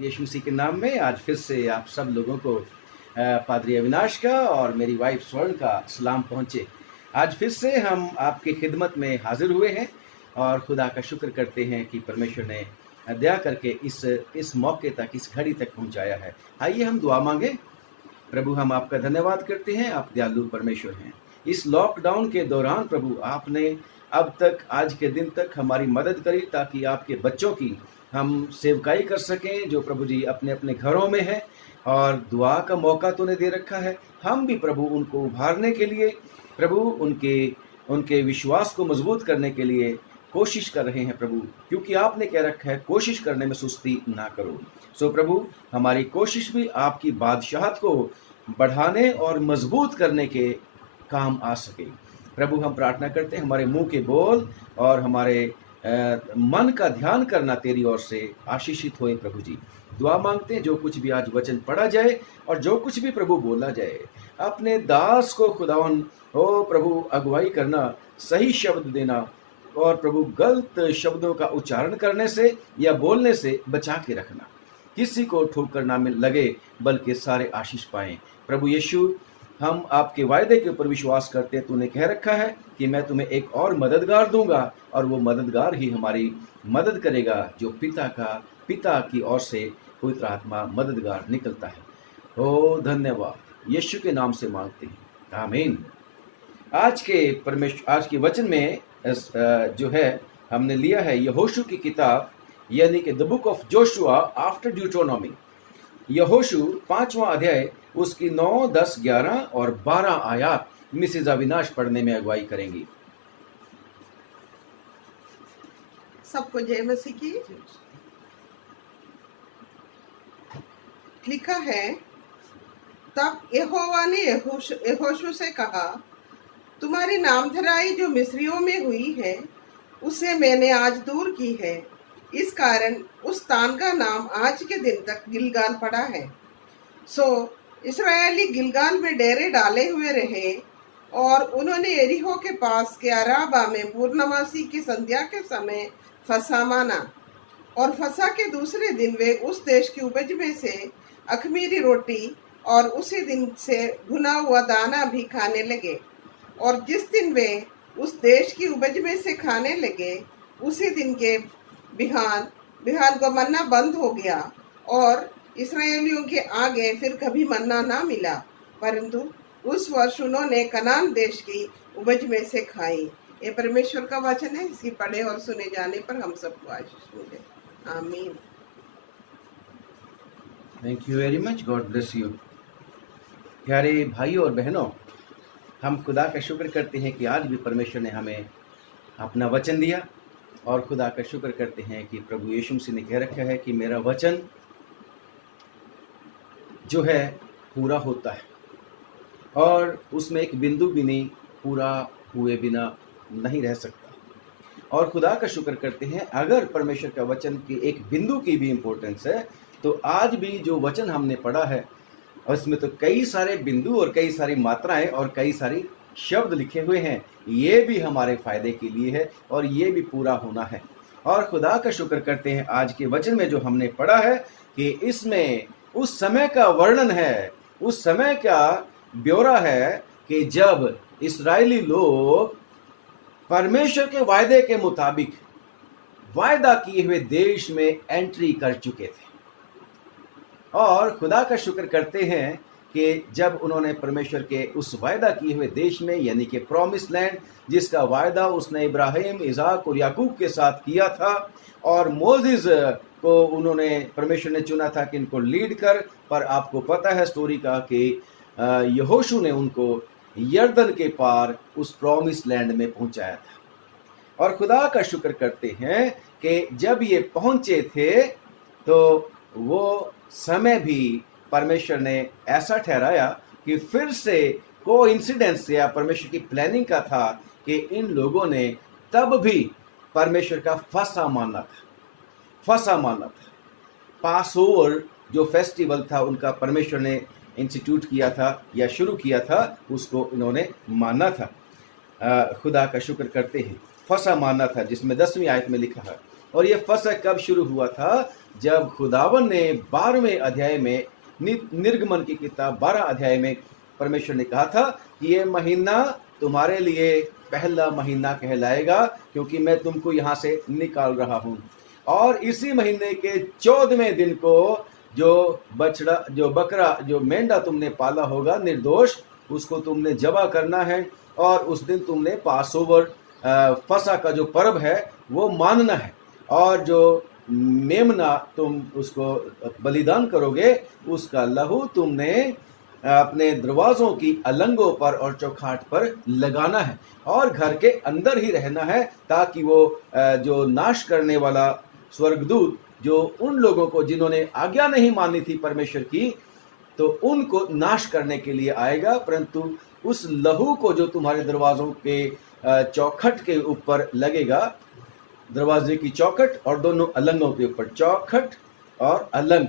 यीशु मसीह के नाम में आज फिर से आप सब लोगों को पादरी अविनाश का और मेरी वाइफ स्वर्ण का सलाम पहुँचे। आज फिर से हम आपकी खिदमत में हाजिर हुए हैं और खुदा का शुक्र करते हैं कि परमेश्वर ने दया करके इस मौके तक, इस घड़ी तक पहुंचाया है। आइए हम दुआ मांगे। प्रभु, हम आपका धन्यवाद करते हैं, आप दयालु परमेश्वर हैं। इस लॉकडाउन के दौरान प्रभु आपने अब तक, आज के दिन तक हमारी मदद करी ताकि आपके बच्चों की हम सेवकाई कर सकें, जो प्रभु जी अपने अपने घरों में हैं, और दुआ का मौका तूने दे रखा है। हम भी प्रभु उनको उभारने के लिए, प्रभु उनके विश्वास को मजबूत करने के लिए कोशिश कर रहे हैं प्रभु, क्योंकि आपने कह रखा है कोशिश करने में सुस्ती ना करो। सो प्रभु, हमारी कोशिश भी आपकी बादशाहत को बढ़ाने और मजबूत करने के काम आ सके। प्रभु, हम प्रार्थना करते हैं हमारे मुंह के बोल और हमारे मन का ध्यान करना तेरी ओर से आशीषित होए। प्रभु जी, दुआ मांगते हैं जो कुछ भी आज वचन पढ़ा जाए और जो कुछ भी प्रभु बोला जाए, अपने दास को खुदावन ओ प्रभु अगुवाई करना, सही शब्द देना, और प्रभु गलत शब्दों का उच्चारण करने से या बोलने से बचा के रखना, किसी को ठोकर ना मिल लगे बल्कि सारे आशीष पाएं। प्रभु यीशु, हम आपके वायदे के ऊपर विश्वास करते हैं। तूने कह रखा है कि मैं तुम्हें एक और मददगार दूंगा और वो मददगार ही हमारी मदद करेगा, जो पिता की ओर से पवित्र आत्मा मददगार निकलता है। ओ धन्यवाद, यीशु के नाम से मांगते हैं, आमीन। आज के वचन में जो है हमने लिया है यहोशू की किताब, यानी कि the book of Joshua after Deuteronomy. यहोशू 5वां अध्याय, उसकी 9, 10, 11 और 12 आयात मिसेज अविनाश पढ़ने में अगुवाई करेंगी। सबको जय मसीह की। लिखा है, तब यहोवा ने यहोशू से कहा, तुम्हारी नामधराई जो मिस्रियों में हुई है उसे मैंने आज दूर की है। इस कारण उस स्थान का नाम आज के दिन तक गिलगाल पड़ा है। सो इस्राएली गिलगाल में डेरे डाले हुए रहे और उन्होंने यरीहो के पास के अराबा में पूर्णमासी की संध्या के समय फसह माना। और फसह के दूसरे दिन वे उस देश की उपज में से अखमीरी रोटी और उसी दिन से भुना हुआ दाना भी खाने लगे। और जिस दिन वे उस देश की उपज में से खाने लगे, उसी दिन के बिहान को मन्ना बंद हो गया और इस्राएलियों के आगे फिर कभी मन्ना ना मिला, परंतु उस वर्ष उन्होंने कनान देश की उपज में से खाई। ये परमेश्वर का वचन है, इसकी पढ़े और सुने जाने पर हम सबको आशीष मिले। आमीन। Thank you very much, God bless you. प्यारे भाइयों और बहनों, हम खुदा का शुक्र करते हैं कि आज भी परमेश्वर ने हमें अपना वचन दिया, और खुदा का शुक्र करते हैं कि प्रभु यीशु मसीह ने कह रखा है कि मेरा वचन जो है पूरा होता है, और उसमें एक बिंदु भी नहीं पूरा हुए बिना नहीं रह सकता। और खुदा का शुक्र करते हैं, अगर परमेश्वर का वचन की एक बिंदु की भी इम्पोर्टेंस है, तो आज भी जो वचन हमने पढ़ा है उसमें तो कई सारे बिंदु और कई सारी मात्राएं और कई सारी शब्द लिखे हुए हैं। ये भी हमारे फायदे के लिए है और ये भी पूरा होना है। और खुदा का शुक्र करते हैं, आज के वचन में जो हमने पढ़ा है कि इसमें उस समय का वर्णन है, उस समय का ब्यौरा है कि जब इस्राएली लोग परमेश्वर के वायदे के मुताबिक वायदा किए हुए देश में एंट्री कर चुके थे। और खुदा का शुक्र करते हैं कि जब उन्होंने परमेश्वर के उस वायदा किए हुए देश में, यानी कि प्रॉमिस लैंड, जिसका वायदा उसने इब्राहिम, इसाक और याकूब के साथ किया था, और मोसेस को उन्होंने परमेश्वर ने चुना था कि इनको लीड कर, पर आपको पता है स्टोरी का कि यहोशू ने उनको यर्दन के पार उस प्रॉमिस लैंड में पहुंचाया था। और खुदा का शुक्र करते हैं कि जब ये पहुंचे थे तो वो समय भी परमेश्वर ने ऐसा ठहराया कि फिर से कोइंसिडेंस या परमेश्वर की प्लानिंग का था कि इन लोगों ने तब भी परमेश्वर का फसा माना था। पास ओवर जो फेस्टिवल था उनका परमेश्वर ने इंस्टीट्यूट किया था या शुरू किया था, उसको इन्होंने माना था। खुदा का शुक्र करते हैं, फसा माना था, जिसमें 10वीं आयत में लिखा है, और ये फसह कब शुरू हुआ था? जब खुदावन ने 12वें अध्याय में, निर्गमन की किताब 12 अध्याय में परमेश्वर ने कहा था कि ये महीना तुम्हारे लिए पहला महीना कहलाएगा, क्योंकि मैं तुमको यहाँ से निकाल रहा हूँ। और इसी महीने के 14वें दिन को जो बछड़ा, जो बकरा, जो मेंढा तुमने पाला होगा निर्दोष, उसको तुमने जबा करना है, और उस दिन तुमने पासओवर फसह का जो पर्व है वो मानना है। और जो मेमना तुम उसको बलिदान करोगे, उसका लहू तुमने अपने दरवाजों की अलंगों पर और चौखाट पर लगाना है, और घर के अंदर ही रहना है, ताकि वो जो नाश करने वाला स्वर्गदूत, जो उन लोगों को जिन्होंने आज्ञा नहीं मानी थी परमेश्वर की, तो उनको नाश करने के लिए आएगा। परंतु उस लहू को जो तुम्हारे दरवाजों के चौखट के ऊपर लगेगा, दरवाजे की चौखट और दोनों अलंगों के ऊपर, चौखट और अलंग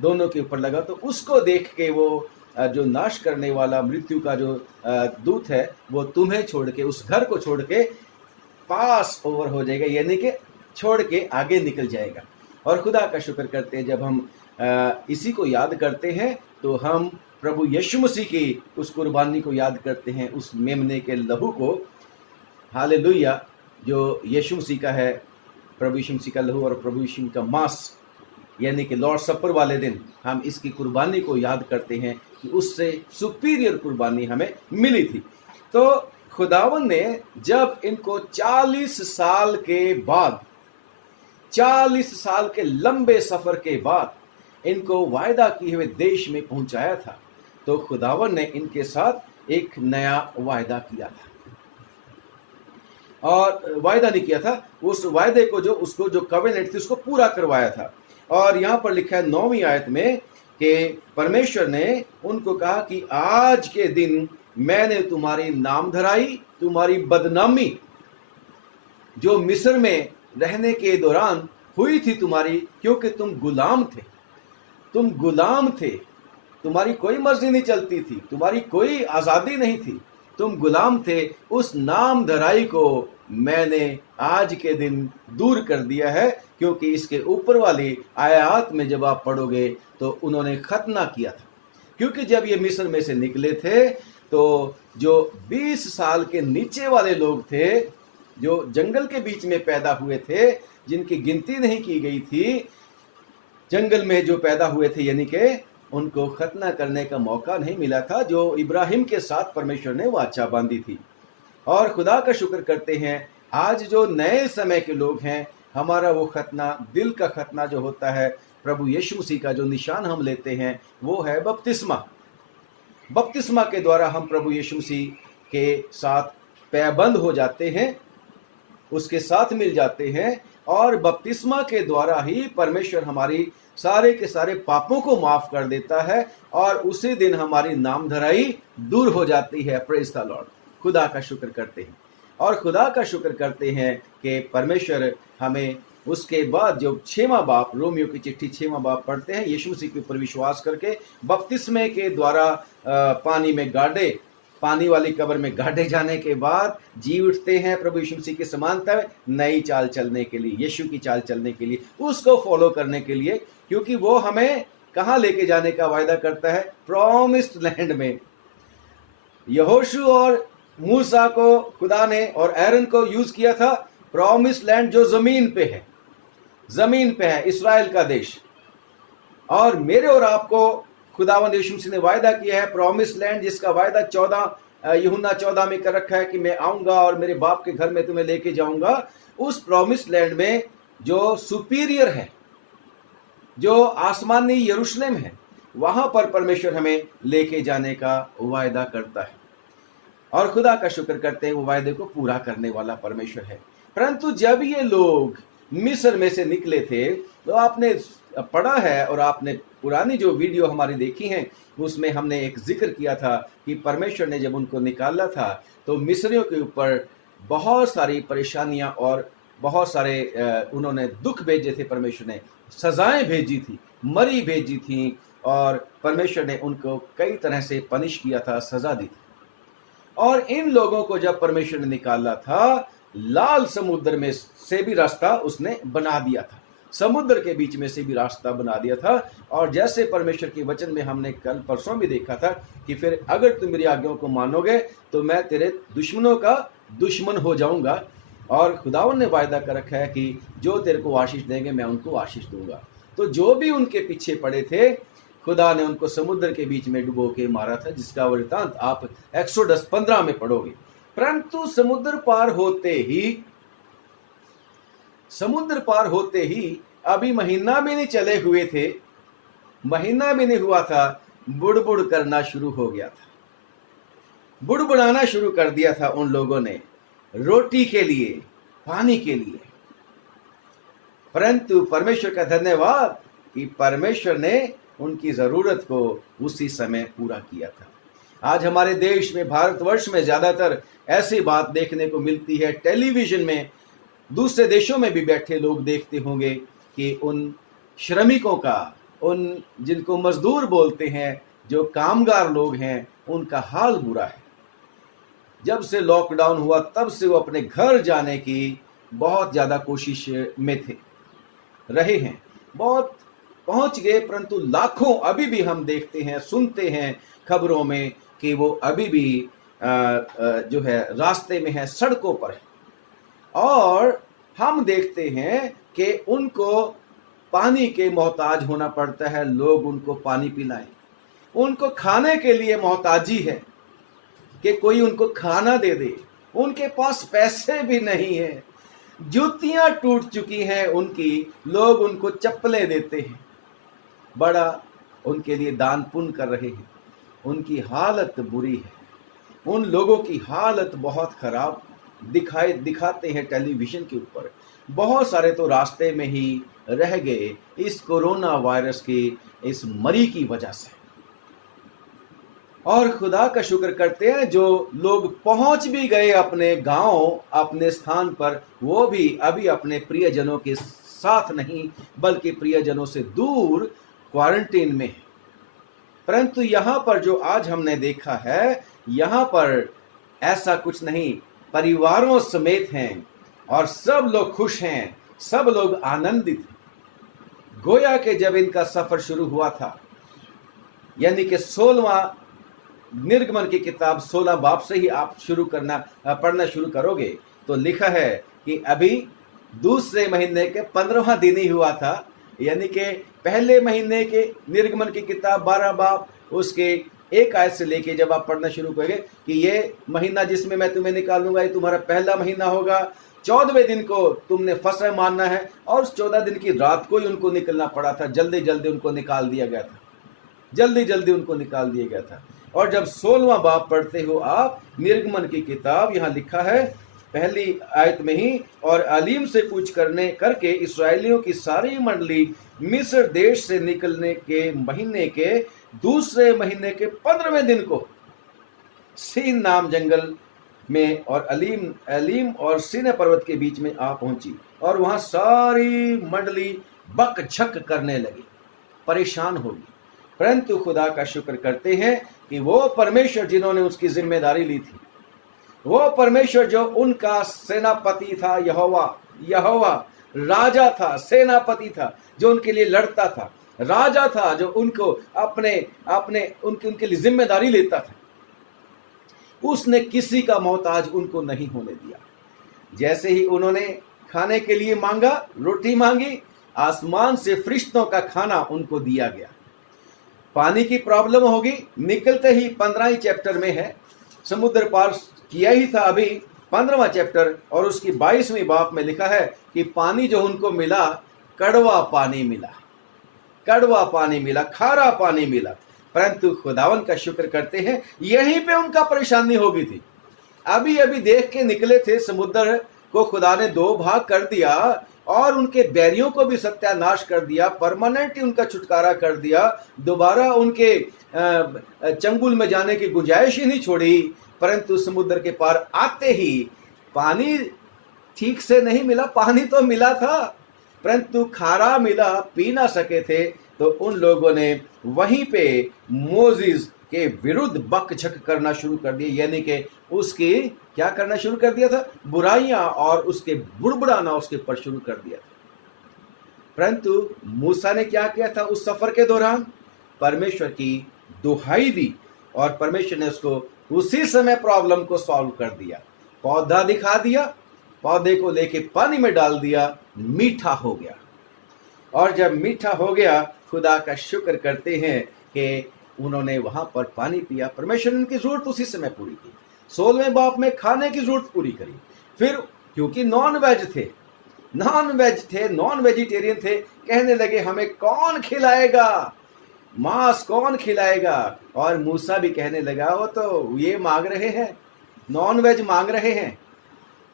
दोनों के ऊपर लगा, तो उसको देख के वो जो नाश करने वाला मृत्यु का जो दूत है, वो तुम्हें छोड़ के, उस घर को छोड़ के पास ओवर हो जाएगा, यानी कि छोड़ के आगे निकल जाएगा। और खुदा का शुक्र करते हैं, जब हम इसी को याद करते हैं तो हम प्रभु यीशु मसीह की उस कुर्बानी को याद करते हैं, उस मेमने के लहू को। हालेलुया, जो यीशु मसीह का है, प्रभु यीशु मसीह का लहू और प्रभु यीशु का मांस, यानी कि लॉर्ड सपर वाले दिन हम इसकी कुर्बानी को याद करते हैं कि उससे सुपीरियर कुर्बानी हमें मिली थी। तो खुदावन ने जब इनको 40 साल के बाद, 40 साल के लंबे सफर के बाद इनको वायदा किए हुए देश में पहुंचाया था, तो खुदावन ने इनके साथ एक नया वायदा किया था। और वायदा नहीं किया था, उस वायदे को जो उसको जो कवेनेंट थी उसको पूरा करवाया था। और यहाँ पर लिखा है 9वीं आयत में कि परमेश्वर ने उनको कहा कि आज के दिन मैंने तुम्हारी नामधराई, तुम्हारी बदनामी जो मिस्र में रहने के दौरान हुई थी तुम्हारी, क्योंकि तुम गुलाम थे, तुम गुलाम थे, तुम्हारी कोई मर्जी नहीं चलती थी, तुम्हारी कोई आज़ादी नहीं थी, तुम गुलाम थे, उस नामधराई को मैंने आज के दिन दूर कर दिया है। क्योंकि इसके ऊपर वाली आयात में जब आप पढ़ोगे तो उन्होंने खतना किया था, क्योंकि जब ये मिस्र में से निकले थे तो जो 20 साल के नीचे वाले लोग थे, जो जंगल के बीच में पैदा हुए थे, जिनकी गिनती नहीं की गई थी, जंगल में जो पैदा हुए थे, यानी कि उनको खतना करने का मौका नहीं मिला था, जो इब्राहिम के साथ परमेश्वर ने वाचा बांधी थी। और खुदा का शुक्र करते हैं, आज जो नए समय के लोग हैं, हमारा वो खतना, दिल का खतना जो होता है, प्रभु यीशु मसीह का जो निशान हम लेते हैं, वो है बपतिस्मा। बपतिस्मा के द्वारा हम प्रभु यीशु मसीह के साथ पैबंद हो जाते हैं, उसके साथ मिल जाते हैं, और बपतिस्मा के द्वारा ही परमेश्वर हमारी सारे के सारे पापों को माफ कर देता है, और उसी दिन हमारी नामधराई दूर हो जाती है। प्रेज द लॉर्ड, खुदा का शुक्र करते हैं। और खुदा का शुक्र करते हैं कि परमेश्वर हमें उसके बाद जो 6वां बाप, रोमियो की चिट्ठी 6वां बाप पढ़ते हैं, यीशु मसीह के ऊपर विश्वास करके बपतिस्मे के द्वारा पानी में गाड़े, पानी वाली कब्र में गाड़े जाने के बाद जी उठते हैं प्रभु यीशु मसीह की समानता में, नई चाल चलने के लिए, यीशु की चाल चलने के लिए, उसको फॉलो करने के लिए, क्योंकि वो हमें कहाँ लेके जाने का वायदा करता है? प्रॉमिस्ड लैंड में। यहोशू और मूसा को खुदा ने और एरन को यूज किया था, प्रॉमिस्ड लैंड जो जमीन पे है, जमीन पे है, इस्राएल का देश। और मेरे और आपको खुदावंद यीशु मसीह ने वायदा किया है प्रॉमिस्ड लैंड, जिसका वायदा 14 यूहन्ना 14 में कर रखा है कि मैं आऊंगा और मेरे बाप के घर में तुम्हें लेके जाऊंगा। उस प्रॉमिस्ड लैंड में जो सुपीरियर है, जो आसमानी यरूशलेम है, वहां पर परमेश्वर हमें लेके जाने का वायदा करता है। और खुदा का शुक्र करते हैं, वो वायदे को पूरा करने वाला परमेश्वर है। परंतु जब ये लोग मिस्र में से निकले थे, तो आपने पढ़ा है और आपने पुरानी जो वीडियो हमारी देखी है, उसमें हमने एक जिक्र किया था कि परमेश्वर ने जब उनको निकाला था तो मिस्रियों के ऊपर बहुत सारी परेशानियां और बहुत सारे उन्होंने दुख भेजे थे, परमेश्वर ने सजाएं भेजी थी, मरी भेजी थी, और परमेश्वर ने उनको कई तरह से पनिश किया था, सजा दी थी। और इन लोगों को जब परमेश्वर ने निकाला था लाल समुद्र में से भी रास्ता उसने बना दिया था, समुद्र के बीच में से भी रास्ता बना दिया था। और जैसे परमेश्वर के वचन में हमने कल परसों भी देखा था कि फिर अगर तुम मेरी आज्ञाओं को मानोगे तो मैं तेरे दुश्मनों का दुश्मन हो जाऊंगा। और खुदावन ने वायदा कर रखा है कि जो तेरे को आशीष देंगे मैं उनको आशीष दूंगा। तो जो भी उनके पीछे पड़े थे, खुदा ने उनको समुद्र के बीच में डुबो के मारा था, जिसका वृतांत आप एक्सोडस 15 में पढ़ोगे। परंतु समुद्र पार होते ही अभी महीना भी नहीं चले हुए थे, महीना भी नहीं हुआ था, बुड़बुड़ करना शुरू हो गया था, बुड़बुड़ाना शुरू कर दिया था उन लोगों ने रोटी के लिए, पानी के लिए। परंतु परमेश्वर का धन्यवाद कि परमेश्वर ने उनकी जरूरत को उसी समय पूरा किया था। आज हमारे देश में, भारतवर्ष में ज्यादातर ऐसी बात देखने को मिलती है, टेलीविजन में, दूसरे देशों में भी बैठे लोग देखते होंगे कि उन श्रमिकों का, उन जिनको मजदूर बोलते हैं, जो कामगार लोग हैं, उनका हाल बुरा है। जब से लॉकडाउन हुआ तब से वो अपने घर जाने की बहुत ज्यादा कोशिश में रहे हैं, बहुत पहुंच गए, परंतु लाखों अभी भी हम देखते हैं, सुनते हैं खबरों में कि वो अभी भी जो है रास्ते में है, सड़कों पर है। और हम देखते हैं कि उनको पानी के मोहताज होना पड़ता है, लोग उनको पानी पिलाएं। उनको खाने के लिए मोहताजी है कि कोई उनको खाना दे दे। उनके पास पैसे भी नहीं है, जूतियां टूट चुकी हैं उनकी, लोग उनको चप्पलें देते हैं, बड़ा उनके लिए दान पुण्य कर रहे हैं। उनकी हालत बुरी है, उन लोगों की हालत बहुत खराब दिखाते हैं टेलीविजन के ऊपर। बहुत सारे तो रास्ते में ही रह गए इस कोरोना वायरस की इस मरी की वजह से। और खुदा का शुक्र करते हैं जो लोग पहुंच भी गए अपने गांव, अपने स्थान पर, वो भी अभी अपने प्रियजनों के साथ नहीं बल्कि प्रियजनों से दूर क्वारंटीन में है। परंतु यहाँ पर जो आज हमने देखा है, यहाँ पर ऐसा कुछ नहीं, परिवारों समेत हैं और सब लोग खुश हैं, सब लोग आनंदित हैं। गोया के जब इनका सफर शुरू हुआ था, यानी कि 16वां निर्गमन की किताब 16 बाब से ही आप पढ़ना शुरू करोगे तो लिखा है कि अभी दूसरे महीने के 15वां दिन ही हुआ था। यानी कि पहले महीने के निर्गमन की किताब 12 बाब उसके 1 आयत से लेके जब आप पढ़ना शुरू करोगे कि ये महीना जिसमें मैं तुम्हें निकालूंगा, ये तुम्हारा पहला महीना होगा। 14वें दिन को तुमने फसह मानना है, और 14 दिन की रात को ही उनको निकलना पड़ा था। जल्दी जल्दी उनको निकाल दिया गया था, जल्दी जल्दी उनको निकाल दिया गया था। और जब 16वां बाब पढ़ते हो आप निर्गमन की किताब, यहाँ लिखा है पहली आयत में ही, और अलीम से कूच करके इस्राएलियों की सारी मंडली मिस्र देश से निकलने के महीने के दूसरे महीने के 15वें दिन को सीन नाम जंगल में और अलीम और सीने पर्वत के बीच में आ पहुंची। और वहां सारी मंडली बक झक करने लगी, परेशान होगी। परंतु खुदा का शुक्र करते हैं कि वो परमेश्वर जिन्होंने उसकी जिम्मेदारी ली थी, वो परमेश्वर जो उनका सेनापति था, यहोवा राजा था, सेनापति था, जो उनके लिए लड़ता था, राजा था, जो उनको उनके लिए जिम्मेदारी लेता था। उसने किसी का मोहताज उनको नहीं होने दिया। जैसे ही उन्होंने खाने के लिए मांगा, रोटी मांगी, आसमान से फरिश्तों का खाना उनको दिया गया। पानी की प्रॉब्लम होगी, निकलते ही 15 चैप्टर में है, समुद्र पार किया ही था अभी 15वां चैप्टर, और उसकी 22वीं बाब में लिखा है कि पानी जो उनको मिला, कड़वा पानी मिला, कड़वा पानी मिला, खारा पानी मिला। परंतु खुदावन का शुक्र करते हैं, यहीं पे उनका परेशानी हो गई थी। अभी अभी देख के निकले थे, समुद्र को खुदा ने 2 भाग कर दिया और उनके बैरियों को भी सत्यानाश कर दिया, परमानेंटली उनका छुटकारा कर दिया, दोबारा उनके चंगुल में जाने की गुंजाइश ही नहीं छोड़ी। परंतु समुद्र के पार आते ही पानी ठीक से नहीं मिला। पानी तो मिला था परंतु खारा मिला, पी ना सके थे। तो उन लोगों ने वहीं पे मोजिस के विरुद्ध बकझक करना शुरू कर दिया, यानी कि उसकी क्या करना शुरू कर दिया था, बुराइयां और उसके बुड़बुड़ाना उसके ऊपर शुरू कर दिया था। परंतु मूसा ने क्या किया था उस सफर के दौरान, परमेश्वर की दुहाई दी और परमेश्वर ने उसको उसी समय प्रॉब्लम को सॉल्व कर दिया। पौधा दिखा दिया, पौधे को लेके पानी में डाल दिया, मीठा हो गया। और जब मीठा हो गया, खुदा का शुक्र करते हैं कि उन्होंने वहां पर पानी पिया, परमेश्वर ने उनकी जरूरत उसी समय पूरी की। 16वें बाप में खाने की जरूरत पूरी करी। फिर क्योंकि नॉन वेज थे, नॉन वेजिटेरियन थे, कहने लगे हमें कौन खिलाएगा, मांस कौन खिलाएगा। और मूसा भी कहने लगा वो तो ये मांग रहे हैं, नॉन वेज मांग रहे हैं।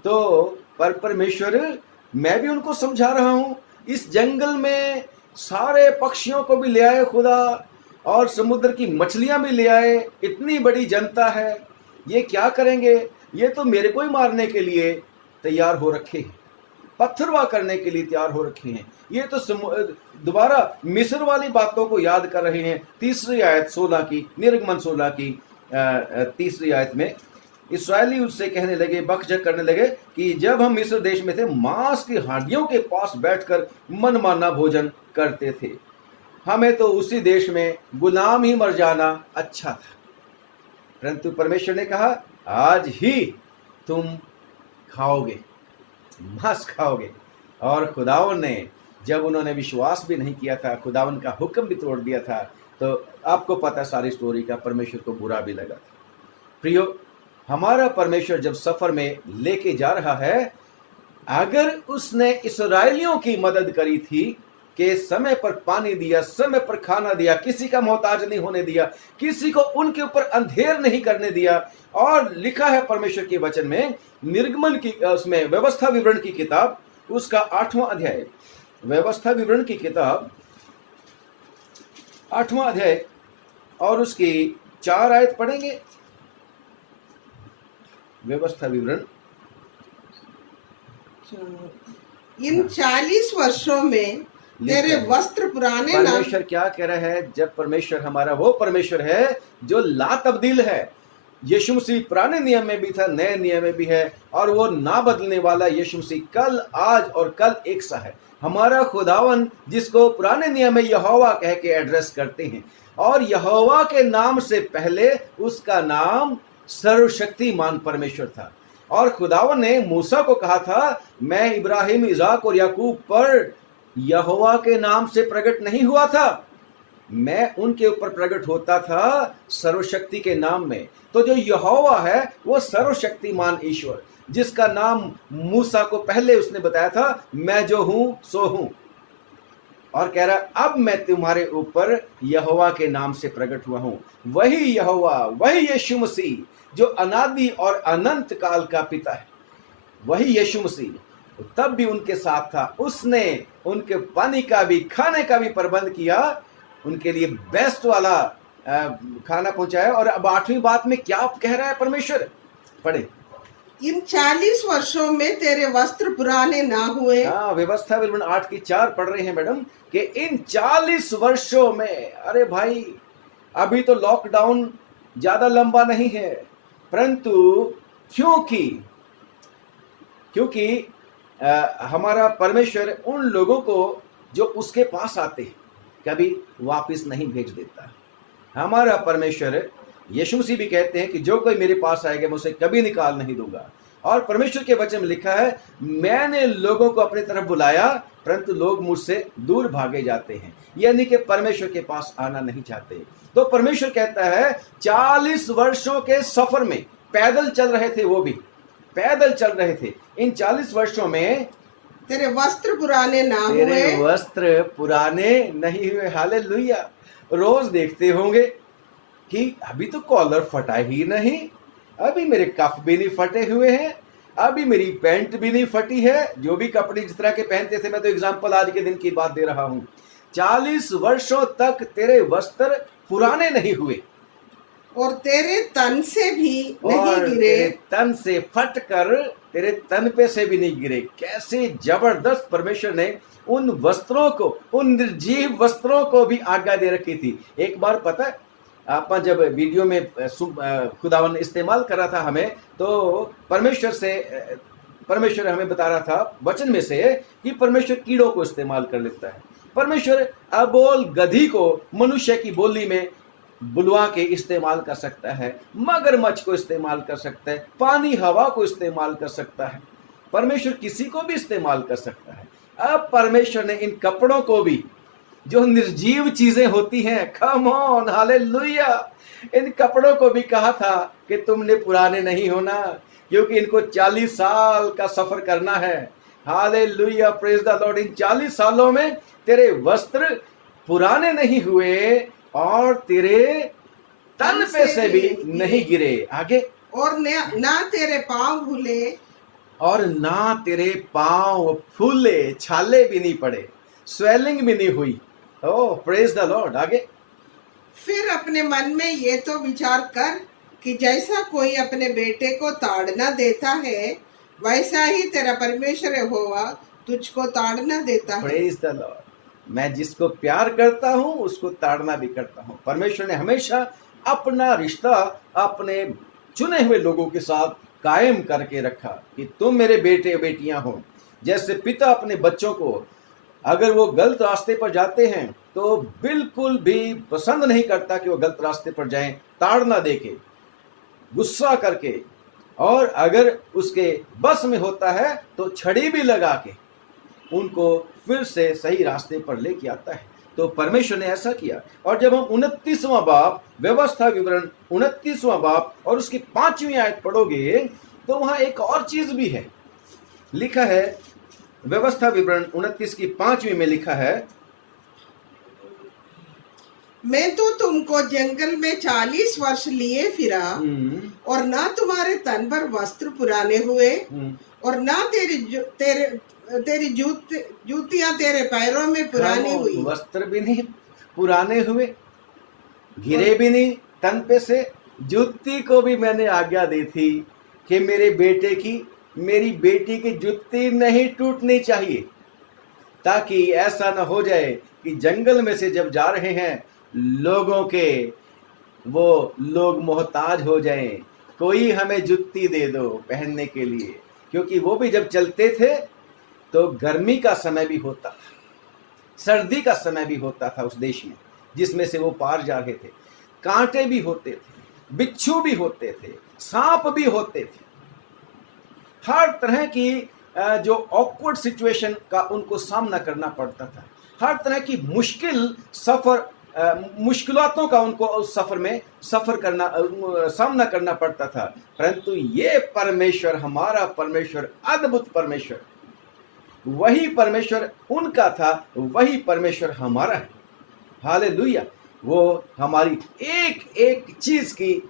तो पर परमेश्वर, मैं भी उनको समझा रहा हूं, इस जंगल में सारे पक्षियों को भी ले आए खुदा, और समुद्र की मछलियां भी ले आए, इतनी बड़ी जनता है, ये क्या करेंगे, ये तो मेरे को ही मारने के लिए तैयार हो रखे हैं, पत्थरवा करने के लिए तैयार हो रखे हैं। ये तो दोबारा मिस्र वाली बातों को याद कर रहे हैं। 3री आयत 16 की, निर्गमन 16 की 3री आयत में इस्राएली उससे कहने लगे, बकझक करने लगे कि जब हम मिस्र देश में थे, मांस की हांडियों के पास बैठकर मनमाना भोजन करते थे, हमें तो उसी देश में गुलाम ही मर जाना अच्छा था। परंतु परमेश्वर ने कहा आज ही तुम खाओगे, मांस खाओगे। और खुदावन ने, जब उन्होंने विश्वास भी नहीं किया था, खुदावन का हुक्म भी तोड़ दिया था, तो आपको पता सारी स्टोरी का, परमेश्वर को बुरा भी लगा था। प्रियो, हमारा परमेश्वर जब सफर में लेके जा रहा है, अगर उसने इस्राएलियों की मदद करी थी कि समय पर पानी दिया, समय पर खाना दिया, किसी का मोहताज नहीं होने दिया, किसी को उनके ऊपर अंधेर नहीं करने दिया, और लिखा है परमेश्वर के वचन में, निर्गमन की उसमें व्यवस्था विवरण की किताब, उसका 8वां अध्याय, व्यवस्था विवरण की किताब 8वां अध्याय और उसकी 4 आयत पढ़ेंगे। व्यवस्था विवरण, इन 40 वर्षों में तेरे वस्त्र पुराने ना। परमेश्वर क्या कह रहा है, जब परमेश्वर हमारा वो परमेश्वर है जो ला तब्दील है, यीशु मसीह पुराने नियम में भी था, नए नियम में भी है, और वो ना बदलने वाला यीशु मसीह कल, आज और कल एक सा है। हमारा खुदावन, जिसको पुराने नियम में यहोवा कह के एड्रेस करते हैं, और यहोवा के नाम से पहले उसका नाम सर्वशक्तिमान परमेश्वर था। और खुदावन ने मूसा को कहा था, मैं इब्राहिम, इजाक और याकूब पर यहोवा के नाम से प्रकट नहीं हुआ था, मैं उनके ऊपर प्रकट होता था सर्वशक्ति के नाम में। तो जो यहोवा है वो सर्वशक्तिमान ईश्वर, जिसका नाम मूसा को पहले उसने बताया था, मैं जो हूं सो हूं, और कह रहा अब मैं तुम्हारे ऊपर यहोवा के नाम से प्रकट हुआ हूं। वही यहोवा, वही यीशु मसीह जो अनादि और अनंत काल का पिता है, वही यीशु मसीह तब भी उनके साथ था। उसने उनके पानी का भी, खाने का भी प्रबंध किया, उनके लिए बेस्ट वाला खाना पहुंचाया। और अब 8वीं बात में क्या कह रहा है परमेश्वर, पढ़े। इन 40 वर्षों में तेरे वस्त्र पुराने ना हुए। हाँ, व्यवस्था विवरण 8 की 4 पढ़ रहे हैं मैडम, कि इन 40 वर्षों में, अरे भाई अभी तो लॉकडाउन ज्यादा लंबा नहीं है, परंतु क्योंकि हमारा परमेश्वर उन लोगों को जो उसके पास आते हैं कभी वापस नहीं भेज देता। हमारा परमेश्वर, यीशु मसीह भी कहते हैं कि जो कोई मेरे पास आएगा मैं उसे कभी निकाल नहीं दूंगा। और परमेश्वर के वचन में लिखा है, मैंने लोगों को अपनी तरफ बुलाया परंतु लोग मुझसे दूर भागे जाते हैं, यानी कि परमेश्वर के पास आना नहीं चाहते। तो परमेश्वर कहता है 40 वर्षों के सफर में पैदल चल रहे थे, वो भी पैदल चल रहे थे। इन 40 वर्षों में तेरे वस्त्र पुराने ना हुए। तेरे वस्त्र पुराने नहीं हुए। हालेलुया। रोज देखते होंगे कि अभी तो कॉलर फटा ही नहीं, अभी मेरे कफ भी नहीं फटे हुए हैं, अभी मेरी पैंट भी नहीं फटी है। जो भी कपड़े जिस तरह के पहनते थे, मैं तो एग्जाम्पल आज के दिन की बात दे रहा हूं। 40 वर्षों तक तेरे वस्त्र पुराने नहीं हुए और तेरे तन से भी नहीं और गिरे। तेरे तन से फट कर तेरे तन पे से भी नहीं गिरे। कैसे जबरदस्त परमेश्वर ने उन वस्त्रों को, उन निर्जीव वस्त्रों को भी आज्ञा दे रखी थी। एक बार पता है, आपा जब वीडियो में खुदावन इस्तेमाल कर रहा था हमें, तो परमेश्वर हमें बता रहा था वचन में से कि परमेश्वर कीड़ों को इस्तेमाल कर लेता है। परमेश्वर अबोल गधी को मनुष्य की बोली में बुलवा के इस्तेमाल कर सकता है, मगरमच्छ को इस्तेमाल कर सकता है, पानी हवा को इस्तेमाल कर सकता है। परमेश्वर किसी को भी इस्तेमाल कर सकता है। अब परमेश्वर ने इन कपड़ों को भी, जो निर्जीव चीजें होती हैं, कम ऑन हालेलुया, इन कपड़ों को भी कहा था कि तुमने पुराने नहीं होना, क्योंकि इनको 40 साल का सफर करना है। Hallelujah, praise the Lord. इन 40 सालों में तेरे वस्त्र पुराने नहीं हुए और तेरे तन पे से भी नहीं गिरे। आगे, और ना तेरे पांव भूले, और ना तेरे पांव फूले, छाले भी नहीं पड़े, स्वेलिंग भी नहीं हुई। ओह प्रेज द लॉर्ड। आगे, फिर अपने मन में ये तो विचार कर कि जैसा कोई अपने बेटे को ताड़ना देता है, वैसा ही तेरा परमेश्वर यहोवा तुझको ताड़ना देता है। Praise the Lord. मैं जिसको प्यार करता हूं उसको ताड़ना भी करता हूं। परमेश्वर ने हमेशा अपना रिश्ता अपने चुने हुए लोगों के साथ कायम करके रखा कि तुम मेरे बेटे बेटियां हो। जैसे पिता अपने बच्चों को, अगर वो गलत रास्ते पर जाते हैं तो बिल्कुल भी पसंद नहीं करता कि वो गलत रास्ते पर जाएं, ताड़ना देके, गुस्सा करके, और अगर उसके बस में होता है तो छड़ी भी लगा के उनको फिर से सही रास्ते पर लेके आता है। तो परमेश्वर ने ऐसा किया। और जब हम 29वां बाब, व्यवस्था विवरण 29वां बाब और उसकी 5वीं आयत पढ़ोगे तो वहां एक और चीज भी है। लिखा है, व्यवस्था विवरण 29 की 5वीं में लिखा है, मैं तो तुमको जंगल में 40 वर्ष लिए फिरा, और ना तुम्हारे तन पर वस्त्र पुराने हुए, और ना तेरी जूतियां तेरे पैरों में पुरानी हुई। वस्त्र भी नहीं पुराने हुए, गिरे भी नहीं तन पे से। जूती को भी मैंने आज्ञा दी थी कि मेरी बेटी की जूती नहीं टूटनी चाहिए, ताकि ऐसा न हो जाए कि जंगल में से जब जा रहे हैं लोग मोहताज हो जाएं, कोई हमें जूती दे दो पहनने के लिए। क्योंकि वो भी जब चलते थे तो गर्मी का समय भी होता था, सर्दी का समय भी होता था उस देश में जिसमें से वो पार जा रहे थे। कांटे भी होते थे, बिच्छू भी होते थे, सांप भी होते थे, हर तरह की जो ऑकवर्ड सिचुएशन का उनको सामना करना पड़ता था। हर तरह की मुश्किलातों का उनको उस सफर में सामना करना पड़ता था। परंतु ये परमेश्वर, हमारा परमेश्वर, अद्भुत परमेश्वर, वही परमेश्वर उनका था, वही परमेश्वर हमारा है। हालेलुया। वो हमारी एक एक चीज की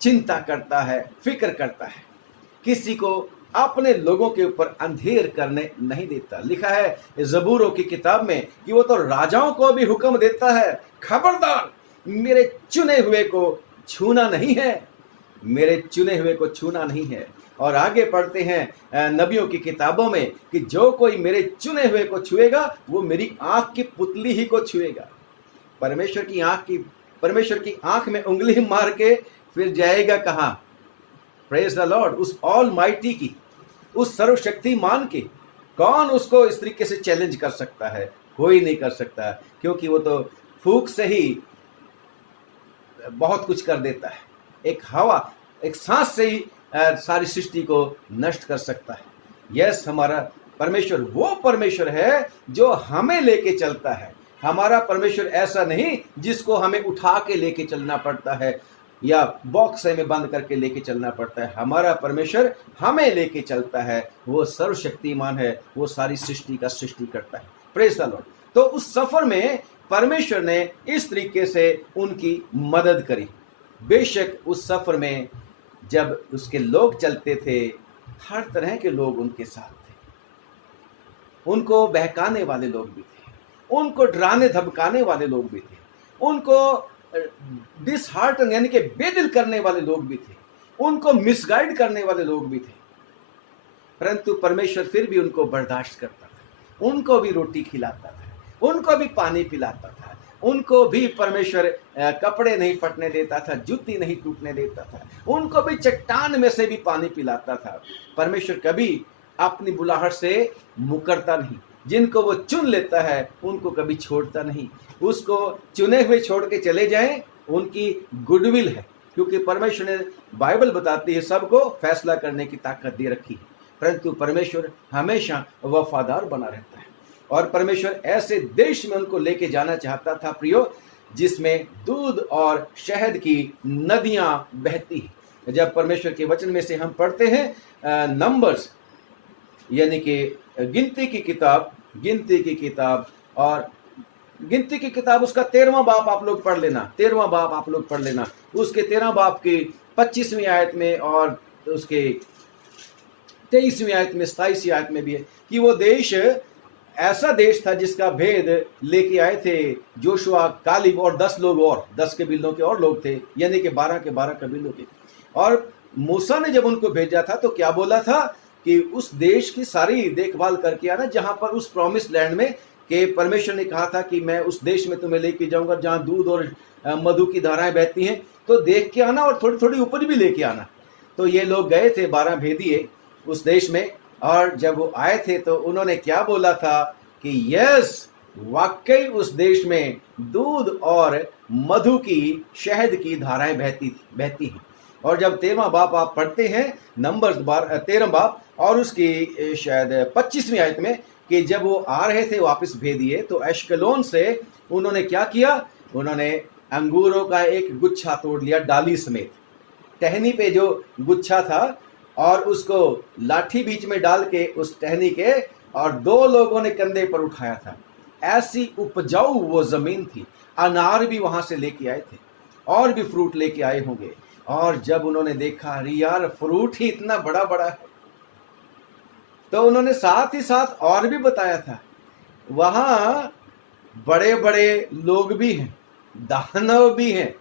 चिंता करता है, फिक्र करता है, किसी को अपने लोगों के ऊपर अंधेर करने नहीं देता। लिखा है ज़बूरों की किताब में कि वो तो राजाओं को भी हुक्म देता है, खबरदार मेरे चुने हुए को छूना नहीं है, मेरे चुने हुए को छूना नहीं है। और आगे पढ़ते हैं नबियों की किताबों में कि जो कोई मेरे चुने हुए को छुएगा वो मेरी आंख की पुतली ही को छुएगा। परमेश्वर की आंख में उंगली मार के फिर जाएगा कहाँ? Praise the Lord. उस ऑल माइटी की, उस सर्वशक्तिमान की कौन उसको इस तरीके से चैलेंज कर सकता है? कोई नहीं कर सकता, क्योंकि वो तो फूंक से ही बहुत कुछ कर देता है। एक हवा, एक सांस से ही सारी सृष्टि को नष्ट कर सकता है। यस, हमारा परमेश्वर वो परमेश्वर है जो हमें लेके चलता है। हमारा परमेश्वर ऐसा नहीं जिसको हमें उठा के लेके चलना पड़ता है या बॉक्स में बंद करके लेके चलना पड़ता है। हमारा परमेश्वर हमें लेके चलता है, वो सर्वशक्तिमान है, वो सारी सृष्टि का सृष्टि करता है। Praise the Lord. तो उस सफर में परमेश्वर ने इस तरीके से उनकी मदद करी। बेशक उस सफर में जब उसके लोग चलते थे, हर तरह के लोग उनके साथ थे। उनको बहकाने वाले लोग भी थे, उनको डराने धमकाने वाले लोग भी थे, उनको डिसहार्टन यानी कि बेदिल करने वाले लोग भी थे, उनको मिसगाइड करने वाले लोग भी थे। परंतु परमेश्वर फिर भी उनको बर्दाश्त करता था, उनको भी रोटी खिलाता था, उनको भी पानी पिलाता था, उनको भी परमेश्वर कपड़े नहीं फटने देता था, जूती नहीं टूटने देता था, उनको भी चट्टान में से भी पानी पिलाता था। परमेश्वर कभी अपनी बुलाहट से मुकरता नहीं, जिनको वो चुन लेता है उनको कभी छोड़ता नहीं। उसको चुने हुए छोड़ के चले जाएं, उनकी गुडविल है, क्योंकि परमेश्वर ने, बाइबल बताती है, सबको फैसला करने की ताकत दे रखी है, परंतु परमेश्वर हमेशा वफादार बना रहता है। और परमेश्वर ऐसे देश में उनको लेके जाना चाहता था प्रियो, जिसमें दूध और शहद की नदियां बहती हैं। जब परमेश्वर के वचन में से हम पढ़ते हैं नंबर्स, यानी कि गिनती की किताब और गिनती की किताब, उसका 13वां बाप आप लोग पढ़ लेना, 13वां बाप आप लोग पढ़ लेना। उसके 13 बाप की 25वीं आयत में और उसके 23वीं आयत में, 27वीं आयत में भी है कि वो देश ऐसा देश था जिसका भेद लेके आए थे जोशुआ, कालिब और 10 लोग और 10 कबीलों के और लोग थे, यानी कि 12 के 12 कबीलों के। और मूसा ने जब उनको भेजा था तो क्या बोला था कि उस देश की सारी देखभाल करके आना, जहां पर उस प्रॉमिस लैंड में, कि परमेश्वर ने कहा था कि मैं उस देश में तुम्हें लेके जाऊंगा जहां दूध और मधु की धाराएं बहती हैं, तो देख के आना और थोड़ी थोड़ी उपज भी लेके आना। तो ये लोग गए थे 12 भेदिए उस देश में, और जब वो आए थे तो उन्होंने क्या बोला था कि यस, वाकई उस देश में दूध और मधु की, शहद की धाराएं बहती हैं। और जब 13वां बाप आप पढ़ते हैं, नंबर्स 13 बाप और उसकी शायद 25वीं आयत में, कि जब वो आ रहे थे वापस भेदिए, तो एश्कलोन से उन्होंने क्या किया, उन्होंने अंगूरों का एक गुच्छा तोड़ लिया डाली समेत, टहनी पे जो गुच्छा था, और उसको लाठी बीच में डाल के उस टहनी के, और 2 लोगों ने कंधे पर उठाया था। ऐसी उपजाऊ वो जमीन थी। अनार भी वहां से लेके आए थे और भी फ्रूट लेके आए होंगे। और जब उन्होंने देखा, अरे यार फ्रूट ही इतना बड़ा बड़ा है, तो उन्होंने साथ ही साथ और भी बताया था, वहां बड़े बड़े लोग भी हैं, दानव भी हैं,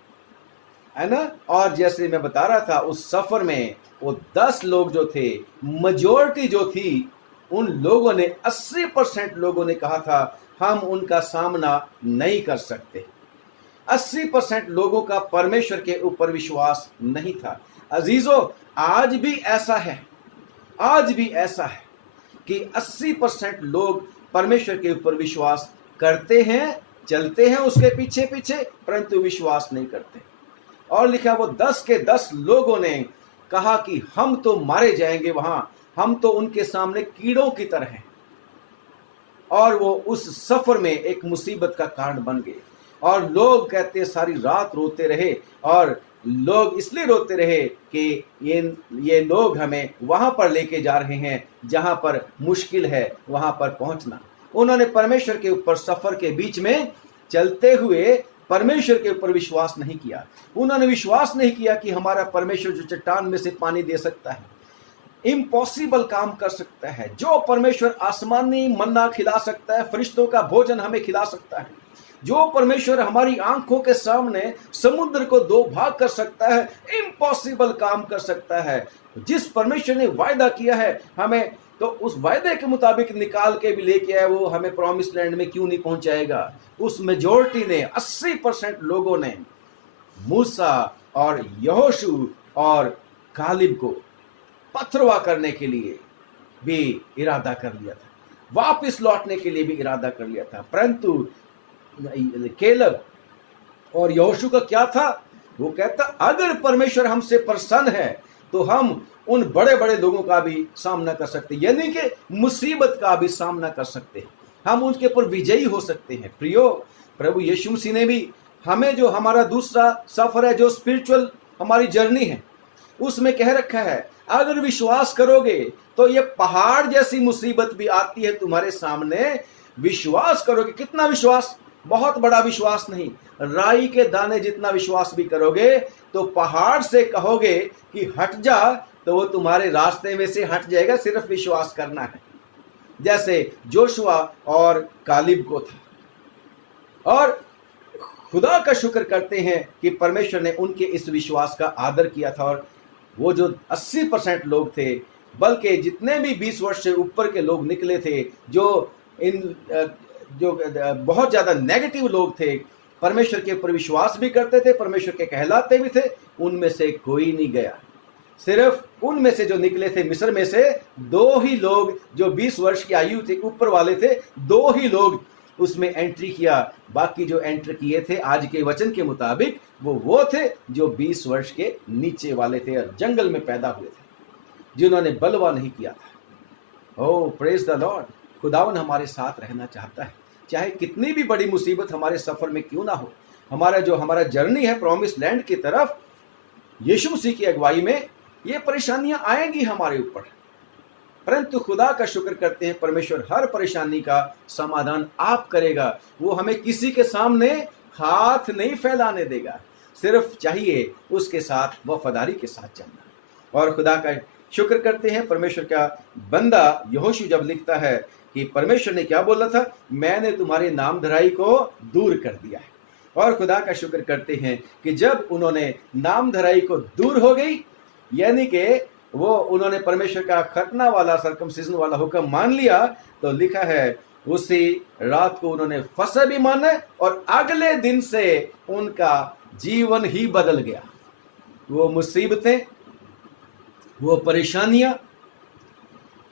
है ना। और जैसे मैं बता रहा था, उस सफर में वो 10 लोग जो थे, मेजोरिटी जो थी, उन लोगों ने 80% लोगों ने कहा था हम उनका सामना नहीं कर सकते। 80% लोगों का परमेश्वर के ऊपर विश्वास नहीं था। अजीजों, आज भी ऐसा है कि 80% लोग परमेश्वर के ऊपर विश्वास करते हैं, चलते हैं उसके पीछे पीछे, परंतु विश्वास नहीं करते। और लिखा, वो 10 के 10 लोगों ने कहा कि हम तो मारे जाएंगे वहां, हम तो उनके सामने कीड़ों की तरह हैं। और वो उस सफर में एक मुसीबत का कारण बन गए। और लोग कहते सारी रात रोते रहे, और लोग इसलिए रोते रहे कि ये लोग हमें वहां पर लेके जा रहे हैं जहां पर मुश्किल है वहां पर पहुंचना। उन्होंने परमेश्वर के ऊपर सफर के बीच में चलते हुए परमेश्वर के ऊपर विश्वास नहीं किया। उन्होंने विश्वास नहीं किया कि हमारा परमेश्वर जो चट्टान में से पानी दे सकता है, इम्पॉसिबल काम कर सकता है, जो परमेश्वर आसमानी मन्ना खिला सकता है, फरिश्तों का भोजन हमें खिला सकता है, जो परमेश्वर हमारी आंखों के सामने समुद्र को 2 भाग कर सकता है, इम्पॉसिबल काम कर सकता है, जिस परमेश्वर ने वायदा किया है हमें, तो उस वायदे के मुताबिक निकाल के भी लेके आए, वो हमें प्रॉमिस लैंड में क्यों नहीं पहुंचाएगा। उस मेजोरिटी ने, 80% लोगों ने मूसा और यहोशू और कालिब को पथरवा करने के लिए भी इरादा कर लिया था, वापस लौटने के लिए भी इरादा कर लिया था। परंतु केलब और यहोशू का क्या था, वो कहता अगर परमेश्वर हमसे प्रसन्न है तो हम उन बड़े बड़े लोगों का भी सामना कर सकते हैं, यानी कि मुसीबत का भी सामना कर सकते हैं, हम उनके ऊपर विजयी हो सकते हैं। प्रियो, प्रभु यीशु मसीह ने भी हमें, जो हमारा दूसरा सफर है, जो स्पिरिचुअल हमारी जर्नी है, उसमें कह रखा है अगर विश्वास करोगे तो ये पहाड़ जैसी मुसीबत भी आती है तुम्हारे सामने, विश्वास करोगे। कितना विश्वास? बहुत बड़ा विश्वास नहीं, राई के दाने जितना विश्वास भी करोगे तो पहाड़ से कहोगे कि हट जा, तो वो तुम्हारे रास्ते में से हट जाएगा। सिर्फ विश्वास करना है, जैसे जोशुआ और कालिब को था। और खुदा का शुक्र करते हैं कि परमेश्वर ने उनके इस विश्वास का आदर किया था। और वो जो 80% लोग थे, बल्कि जितने भी 20 वर्ष से ऊपर के लोग निकले थे, जो बहुत ज़्यादा नेगेटिव लोग थे, परमेश्वर के ऊपर विश्वास भी करते थे, परमेश्वर के कहलाते भी थे, उनमें से कोई नहीं गया। सिर्फ उनमें से जो निकले थे मिस्र में से, 2 ही लोग जो 20 वर्ष की आयु थे ऊपर वाले थे, 2 ही लोग उसमें एंट्री किया। बाकी जो एंटर किए थे आज के वचन के मुताबिक वो थे जो 20 वर्ष के नीचे वाले थे और जंगल में पैदा हुए थे, जिन्होंने बलवा नहीं किया था। ओह प्रेज द लॉर्ड। खुदावन हमारे साथ रहना चाहता है, चाहे कितनी भी बड़ी मुसीबत हमारे सफर में क्यों ना हो। हमारा जर्नी है प्रॉमिस लैंड की तरफ, यीशु मसीह की अगुवाई में ये परेशानियां आएंगी हमारे ऊपर, परंतु खुदा का शुक्र करते हैं, परमेश्वर हर परेशानी का समाधान आप करेगा। वो हमें किसी के सामने हाथ नहीं फैलाने देगा, सिर्फ चाहिए उसके साथ वफादारी के साथ चलना। और खुदा का शुक्र करते हैं, परमेश्वर का बंदा यहोशू जब लिखता है कि परमेश्वर ने क्या बोला था, मैंने तुम्हारी नामधराई को दूर कर दिया है। और खुदा का शुक्र करते हैं कि जब उन्होंने नामधराई को दूर हो गई, यानी कि उन्होंने परमेश्वर का खतना वाला सर्कमसिजन वाला हुक्म मान लिया, तो लिखा है उसी रात को उन्होंने फसह भी माना और अगले दिन से उनका जीवन ही बदल गया। वो मुसीबतें, वो परेशानियां,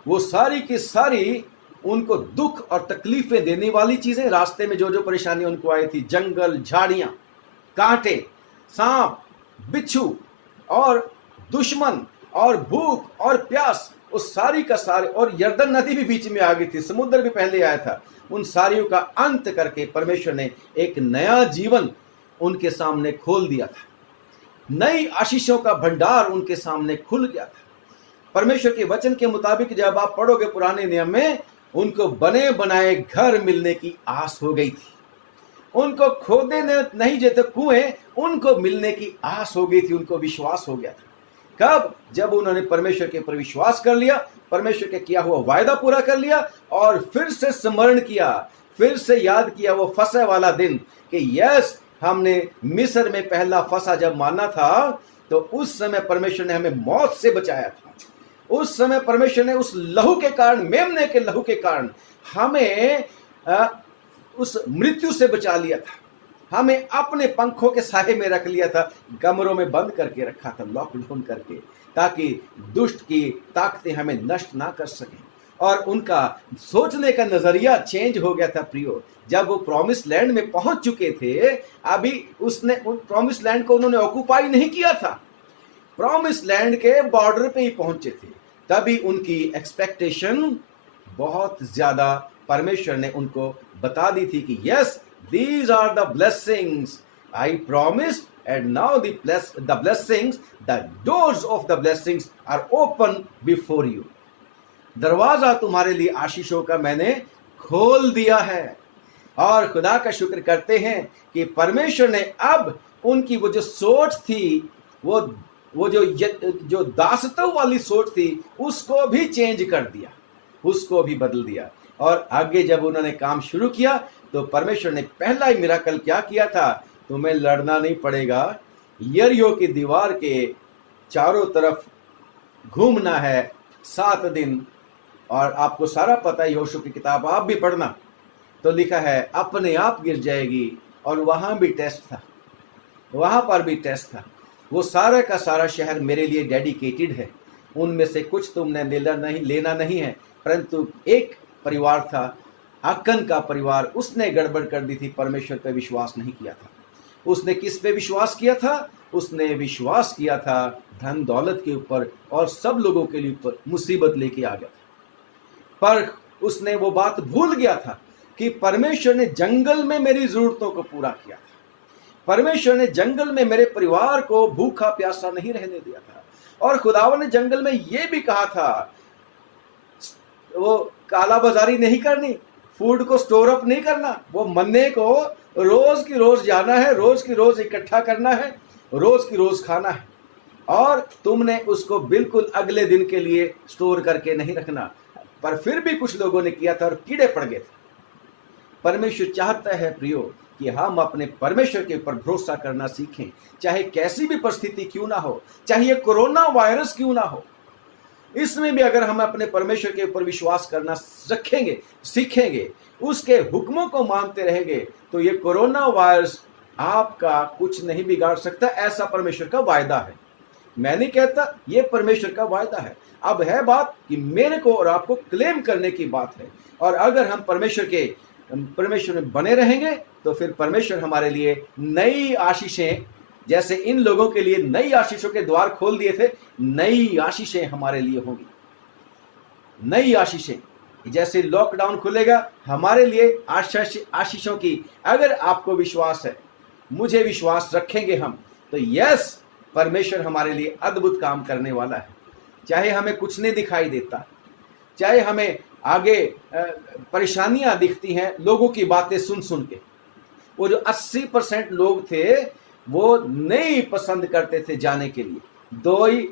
वो सारी की सारी उनको दुख और तकलीफें देने वाली चीजें, रास्ते में जो जो परेशानी उनको आई थी, जंगल, झाड़ियां, कांटे, सांप, बिच्छू और दुश्मन और भूख और प्यास, उस सारी का सारे, और यरदन नदी भी बीच में आ गई थी, समुद्र भी पहले आया था, उन सारियों का अंत करके परमेश्वर ने एक नया जीवन उनके सामने खोल दिया था। नई आशीषों का भंडार उनके सामने खुल गया था। परमेश्वर के वचन के मुताबिक जब आप पढ़ोगे पुराने नियम में, उनको बने बनाए घर मिलने की आस हो गई थी। उनको खोदे नहीं जैसे कुएं, उनको मिलने की आस हो गई थी, उनको विश्वास हो गया था। कब? जब उन्होंने परमेश्वर के ऊपर विश्वास कर लिया, परमेश्वर के किया हुआ वायदा पूरा कर लिया और फिर से स्मरण किया, फिर से याद किया वो फसह वाला दिन कि यस, हमने मिस्र में पहला फसह जब माना था तो उस समय परमेश्वर ने हमें मौत से बचाया था। उस समय परमेश्वर ने उस लहू के कारण, मेमने के लहू के कारण हमें उस मृत्यु से बचा लिया था, हमें अपने पंखों के साए में रख लिया था, कमरों में बंद करके रखा था, लॉकडाउन करके, ताकि दुष्ट की ताकतें हमें नष्ट ना कर सकें। और उनका सोचने का नजरिया चेंज हो गया था प्रियो। जब वो प्रॉमिस लैंड में पहुंच चुके थे, अभी उसने उन प्रॉमिस लैंड को उन्होंने ऑक्युपाई नहीं किया था, प्रॉमिस लैंड के बॉर्डर पे ही पहुंचे थे, तभी उनकी एक्सपेक्टेशन बहुत ज्यादा परमेश्वर ने उनको बता दी थी कि yes, these are the blessings I promised, and now the blessings, the doors of the blessings are open before you. दरवाजा तुम्हारे लिए आशीषों का मैंने खोल दिया है। और खुदा का शुक्र करते हैं कि परमेश्वर ने अब उनकी वो जो सोच थी, वो जो दासत्व वाली सोच थी, उसको भी चेंज कर दिया, उसको भी बदल दिया। और आगे जब उन्होंने काम शुरू किया तो परमेश्वर ने पहला ही मिराकल क्या किया था, तुम्हें लड़ना नहीं पड़ेगा, यरीहो की दीवार के चारों तरफ घूमना है 7 दिन। और आपको सारा पता है, यहोशू की किताब आप भी पढ़ना, तो लिखा है अपने आप गिर जाएगी। और वहां भी टेस्ट था, वहां पर भी टेस्ट था। वो सारा का सारा शहर मेरे लिए डेडिकेटेड है, उनमें से कुछ तुमने लेना नहीं है। परंतु एक परिवार था, अक्कन का परिवार, उसने गड़बड़ कर दी थी, परमेश्वर पे विश्वास नहीं किया था। उसने किस पे विश्वास किया था? उसने विश्वास किया था धन दौलत के ऊपर, और सब लोगों के लिए ऊपर मुसीबत लेके आ गया था। पर उसने वो बात भूल गया था कि परमेश्वर ने जंगल में मेरी जरूरतों को पूरा किया था, परमेश्वर ने जंगल में मेरे परिवार को भूखा प्यासा नहीं रहने दिया था। और खुदावन ने जंगल में ये भी कहा था, वो काला बाजारी नहीं करनी, फूड को स्टोर अप नहीं करना, वो मन्ने को रोज की रोज जाना है, रोज की रोज इकट्ठा करना है, रोज की रोज खाना है, और तुमने उसको बिल्कुल अगले दिन के लिए स्टोर करके नहीं रखना। पर फिर भी कुछ लोगों ने किया था और कीड़े पड़ गए थे। परमेश्वर चाहता है प्रियो कि हम अपने परमेश्वर के ऊपर भरोसा करना सीखें, चाहे कैसी भी परिस्थिति क्यों ना हो, चाहे ये कोरोना वायरस क्यों ना हो, इसमें भी अगर हम अपने परमेश्वर के ऊपर विश्वास करना रखेंगे, सीखेंगे, उसके हुक्मों को मानते रहेंगे, तो ये कोरोना वायरस आपका कुछ नहीं बिगाड़ सकता, ऐसा परमेश्वर का वायदा है। मैं नहीं कहता, ये परमेश्वर का वायदा है। अब है बात कि मेरे को और आपको क्लेम करने की बात है। और अगर हम परमेश्वर में बने रहेंगे तो फिर परमेश्वर हमारे लिए नई आशीषें, जैसे इन लोगों के लिए नई आशीषों के द्वार खोल दिए थे, नई आशीषें हमारे लिए होंगी। नई आशीषें, जैसे लॉकडाउन खुलेगा हमारे लिए आशीषों की, अगर आपको विश्वास है, मुझे विश्वास रखेंगे हम, तो यस, परमेश्वर हमारे लिए अद्भुत काम करने वाला है। चाहे हमें कुछ नहीं दिखाई देता, चाहे हमें आगे परेशानियां दिखती हैं लोगों की बातें सुन सुन के। वो जो 80% लोग थे वो नहीं पसंद करते थे जाने के लिए।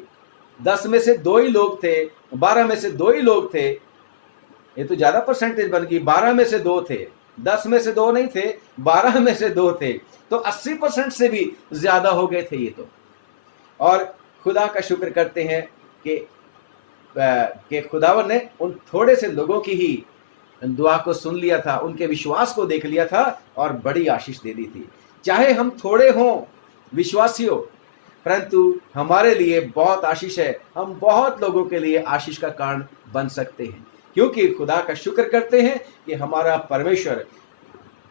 10 में से 2 ही लोग थे, 12 में से 2 ही लोग थे। ये तो ज्यादा परसेंटेज बन गई, 12 में से 2 थे, 10 में से 2 नहीं थे, 12 में से 2 थे, तो 80% से भी ज्यादा हो गए थे ये तो। और खुदा का शुक्र करते हैं कि खुदावन ने उन थोड़े से लोगों की ही दुआ को सुन लिया था, उनके विश्वास को देख लिया था और बड़ी आशीष दे दी थी। चाहे हम थोड़े हों विश्वासियों, परंतु हमारे लिए बहुत आशीष है। हम बहुत लोगों के लिए आशीष का कारण बन सकते हैं, क्योंकि खुदा का शुक्र करते हैं कि हमारा परमेश्वर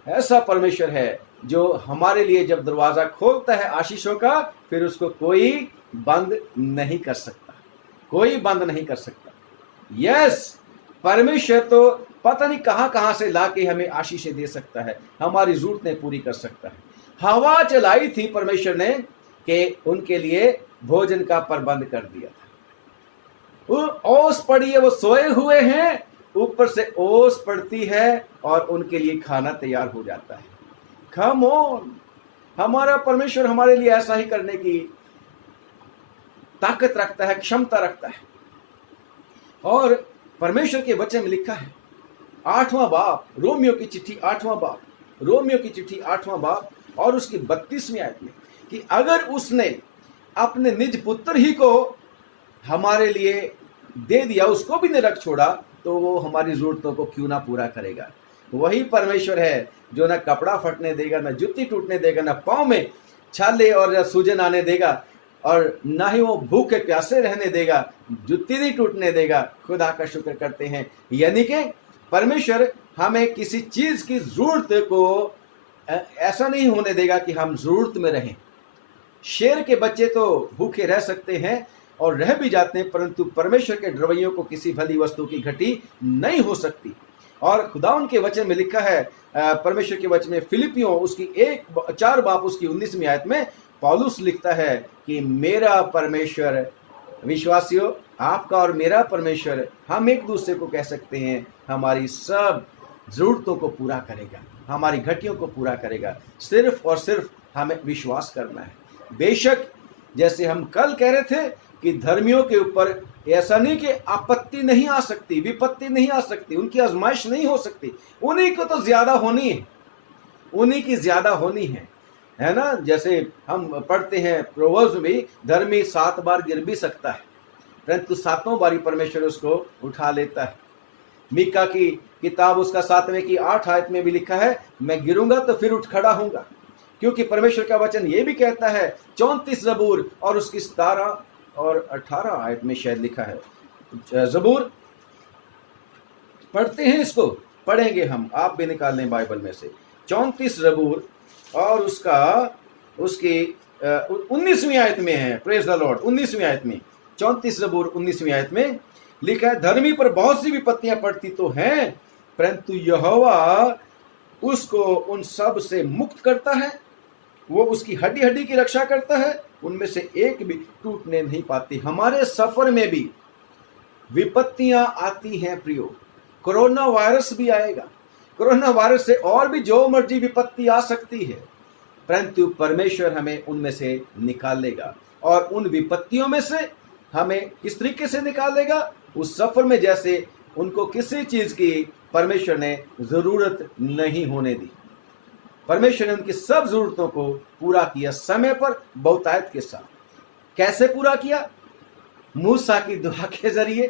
ऐसा परमेश्वर है जो हमारे लिए जब दरवाजा खोलता है आशीषों का, फिर उसको कोई बंद नहीं कर सकता, कोई बंद नहीं कर सकता। यस, परमेश्वर तो पता नहीं कहां कहां से लाके हमें आशीषें दे सकता है, हमारी जरूरतें पूरी कर सकता है। हवा चलाई थी परमेश्वर ने कि उनके लिए भोजन का प्रबंध कर दिया था। ओस पड़ी है, वो सोए हुए हैं, ऊपर से ओस पड़ती है और उनके लिए खाना तैयार हो जाता है। कम ऑन, हमारा परमेश्वर हमारे लिए ऐसा ही करने की ताकत रखता है, क्षमता रखता है। और परमेश्वर के वचन में लिखा है 8वां बाब, रोमियो की चिट्ठी 8वां बाब, रोमियो की चिट्ठी 8वां बाब और उसकी 32वीं आयत में, कि अगर उसने अपने निज पुत्र ही को हमारे लिए दे दिया, उसको भी नहीं रख छोड़ा, तो वो हमारी जरूरतों को क्यों ना पूरा करेगा। वही परमेश्वर है जो ना कपड़ा फटने देगा, ना जुत्ती टूटने देगा, ना पाँव में छाले और सूजन आने देगा, और ना ही वो भूखे प्यासे रहने देगा, जुत्ती नहीं टूटने देगा। खुदा का शुक्र करते हैं, यानी कि परमेश्वर हमें किसी चीज की जरूरत को ऐसा नहीं होने देगा कि हम जरूरत में रहें। शेर के बच्चे तो भूखे रह सकते हैं और रह भी जाते हैं, परंतु परमेश्वर के रवैयों को किसी भली वस्तु की घटी नहीं हो सकती। और खुदा उनके वचन में लिखा है, परमेश्वर के वचन में, फिलिपियों उसकी 4 बाब उसकी 19वीं आयत में पौलुस लिखता है कि मेरा परमेश्वर, विश्वासियों, आपका और मेरा परमेश्वर, हम एक दूसरे को कह सकते हैं, हमारी सब जरूरतों को पूरा करेगा, हमारी घटियों को पूरा करेगा। सिर्फ और सिर्फ हमें विश्वास करना है। बेशक जैसे हम कल कह रहे थे कि धर्मियों के ऊपर ऐसा नहीं कि आपत्ति नहीं आ सकती, विपत्ति नहीं आ सकती, उनकी आजमाइश नहीं हो सकती, उन्हीं को तो ज्यादा होनी है, उन्हीं की ज्यादा होनी है ना। जैसे हम पढ़ते हैं प्रोवर्ब्स में भी, धर्मी 7 बार गिर भी सकता है, परंतु 7वां बारी परमेश्वर उसको उठा लेता है। मीका की किताब उसका 7वें की 8 आयत में भी लिखा है, मैं गिरूंगा तो फिर उठ खड़ा होऊंगा, क्योंकि परमेश्वर का वचन ये भी कहता है 34 जबूर और उसकी 17 और 18 आयत में शायद लिखा है। जबूर पढ़ते हैं, इसको पढ़ेंगे हम, आप भी निकाल लें बाइबल में से। 34 जबूर और उसकी 19वीं आयत में है, प्रेज द लॉर्ड, 19वीं आयत में, 34 जबूर 19वीं आयत में लिखा है, धर्मी पर बहुत सी विपत्तियां पड़ती तो हैं, परंतु यहोवा उसको उन सब से मुक्त करता है, वो उसकी हड्डी हड्डी की रक्षा करता है, उनमें से एक भी टूटने नहीं पाती। हमारे सफर में भी विपत्तियां आती हैं प्रियो, कोरोना वायरस भी आएगा, कोरोना वायरस से और भी जो मर्जी विपत्ति आ सकती है, परंतु परमेश्वर हमें उनमें से निकालेगा। और उन विपत्तियों में से हमें किस तरीके से निकालेगा, उस सफर में जैसे उनको किसी चीज की परमेश्वर ने जरूरत नहीं होने दी। परमेश्वर ने उनकी सब जरूरतों को पूरा किया समय पर, बहुतायत के साथ। कैसे पूरा किया? मूसा की दुआ के जरिए,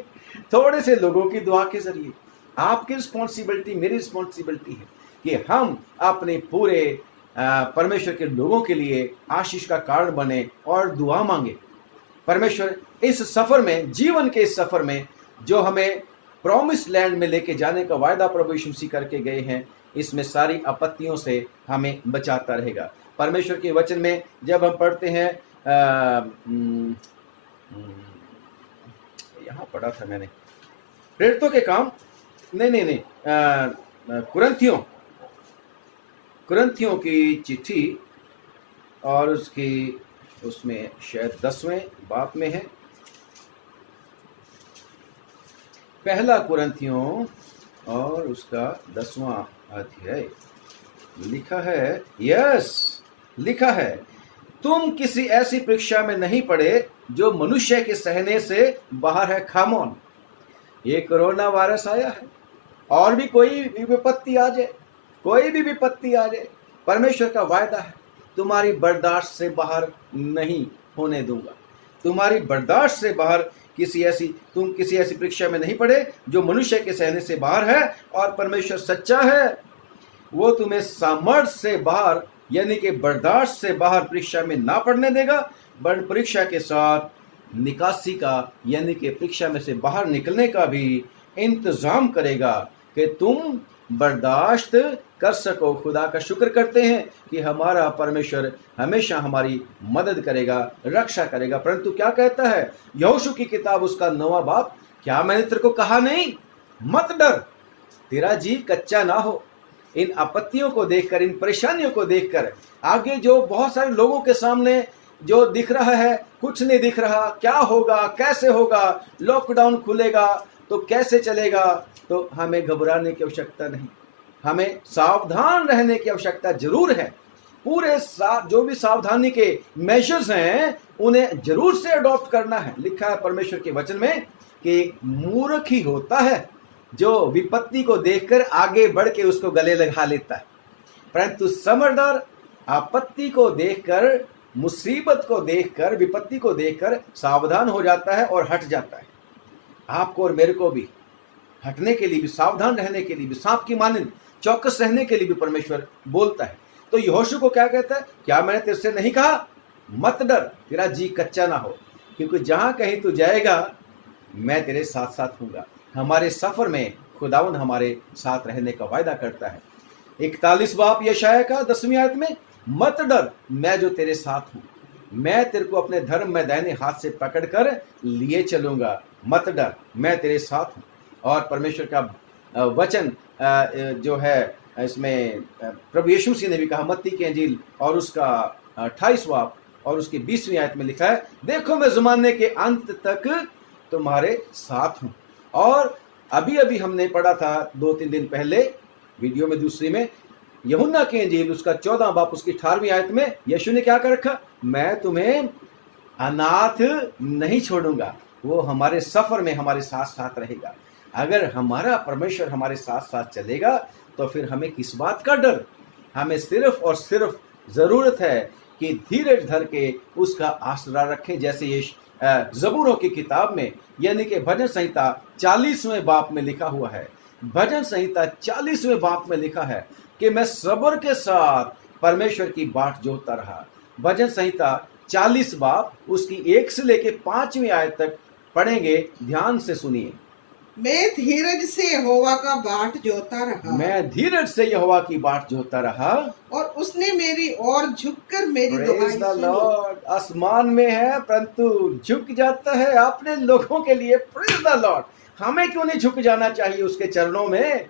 थोड़े से लोगों की दुआ के जरिए। आपकी रिस्पॉन्सिबिलिटी, मेरी रिस्पॉन्सिबिलिटी है कि हम अपने पूरे परमेश्वर के लोगों के लिए आशीष का कारण बने और दुआ मांगे। परमेश्वर इस सफर में, जीवन के इस सफर में, जो हमें प्रॉमिस लैंड में लेके जाने का वायदा प्रभु यीशु मसीह करके गए हैं, इसमें सारी आपत्तियों से हमें बचाता रहेगा। परमेश्वर के वचन में जब हम पढ़ते हैं, यहाँ पढ़ा था मैंने, प्रेरितों के काम, नहीं, कुरिन्थियों की चिट्ठी, और उसमें शायद 10वें बाब में है, पहला कुरिन्थियों और उसका 10वां अध्याय लिखा है, तुम किसी ऐसी परीक्षा में नहीं पड़े जो मनुष्य के सहने से बाहर है। खामोन, ये कोरोना वायरस आया है, और भी कोई भी विपत्ति आ जाए, परमेश्वर का वायदा है, तुम्हारी बर्दाश्त से बाहर नहीं होने दूंगा। तुम्हारी बर्दाश्त से बाहर तुम किसी ऐसी परीक्षा में नहीं पड़े जो मनुष्य के सहने से बाहर है, और परमेश्वर सच्चा है, वो तुम्हें सामर्थ्य से बाहर, यानी कि बर्दाश्त से बाहर परीक्षा में ना पड़ने देगा, बल्कि परीक्षा के साथ निकासी का, यानी कि परीक्षा में से बाहर निकलने का भी इंतजाम करेगा कि तुम बर्दाश्त कर सको। खुदा का शुक्र करते हैं कि हमारा परमेश्वर हमेशा हमारी मदद करेगा, रक्षा करेगा। परंतु क्या कहता है यहोशू की किताब, उसका 9वां बाब, क्या मैंने तेरे को कहा नहीं, मत डर, तेरा जी कच्चा ना हो। इन आपत्तियों को देखकर, इन परेशानियों को देखकर, आगे जो बहुत सारे लोगों के सामने जो दिख रहा है, कुछ नहीं दिख रहा, क्या होगा, कैसे होगा, लॉकडाउन खुलेगा तो कैसे चलेगा, तो हमें घबराने की आवश्यकता नहीं, हमें सावधान रहने की आवश्यकता जरूर है। पूरे जो भी सावधानी के मेजर्स हैं उन्हें जरूर से अडॉप्ट करना है। लिखा है परमेश्वर के वचन में कि मूर्ख ही होता है जो विपत्ति को देखकर आगे बढ़ के उसको गले लगा लेता है, परंतु समझदार आपत्ति को देखकर, मुसीबत को देखकर, विपत्ति को देखकर सावधान हो जाता है और हट जाता है। आपको और मेरे को भी हटने के लिए भी, सावधान रहने के लिए भी, सांप की मानिंद चौकस रहने के लिए भी परमेश्वर बोलता है। तो यहोशू को क्या कहता है, क्या मैंने तेरे से नहीं कहा, मत डर, तेरा जी कच्चा ना हो, क्योंकि जहां कहीं तू जाएगा मैं तेरे साथ साथ हूंगा। हमारे सफर में खुदावंद हमारे साथ रहने का वायदा करता है। 41 बाब यशायाह का 10वीं आयत में, मत डर, मैं जो तेरे साथ हूं, मैं तेरे को अपने धर्म में दाहिने हाथ से पकड़कर लिए चलूंगा, मत डर, मैं तेरे साथ हूं। और परमेश्वर का वचन जो है, इसमें प्रभु यीशु मसीह ने भी कहा, मत्ती की इंजील और उसका 28 बाब और उसकी 20वीं आयत में लिखा है, देखो मैं ज़माने के अंत तक तुम्हारे साथ हूं। और अभी हमने पढ़ा था 2-3 दिन पहले वीडियो में, दूसरी में, यूहन्ना की इंजील उसका 14 बाब उसकी 18वीं आयत में यीशु ने क्या कर रखा, मैं तुम्हें अनाथ नहीं छोड़ूंगा। वो हमारे सफर में हमारे साथ साथ रहेगा। अगर हमारा परमेश्वर हमारे साथ साथ चलेगा तो फिर हमें किस बात का डर। हमें सिर्फ और सिर्फ जरूरत है कि धीरज धर के उसका आसरा रखें, जैसे ये ज़बूरों की किताब में, यानी कि भजन संहिता 40वें बाब में लिखा हुआ है। भजन संहिता 40वें बाब में लिखा है कि मैं सब्र के साथ परमेश्वर की बाट जोहता रहा। भजन संहिता 40 बाब उसकी 1 से लेके 5वीं आयत तक पढ़ेंगे, ध्यान से सुनिए। मैं धीरज से यहोवा का बाट जोता रहा, मैं धीरज से यहोवा की बाट जोता रहा, और उसने मेरी ओर झुककर मेरी दुहाई सुनी। लॉर्ड आसमान में है परंतु झुक जाता है अपने लोगों के लिए। Praise the Lord. हमें क्यों नहीं झुक जाना चाहिए उसके चरणों में?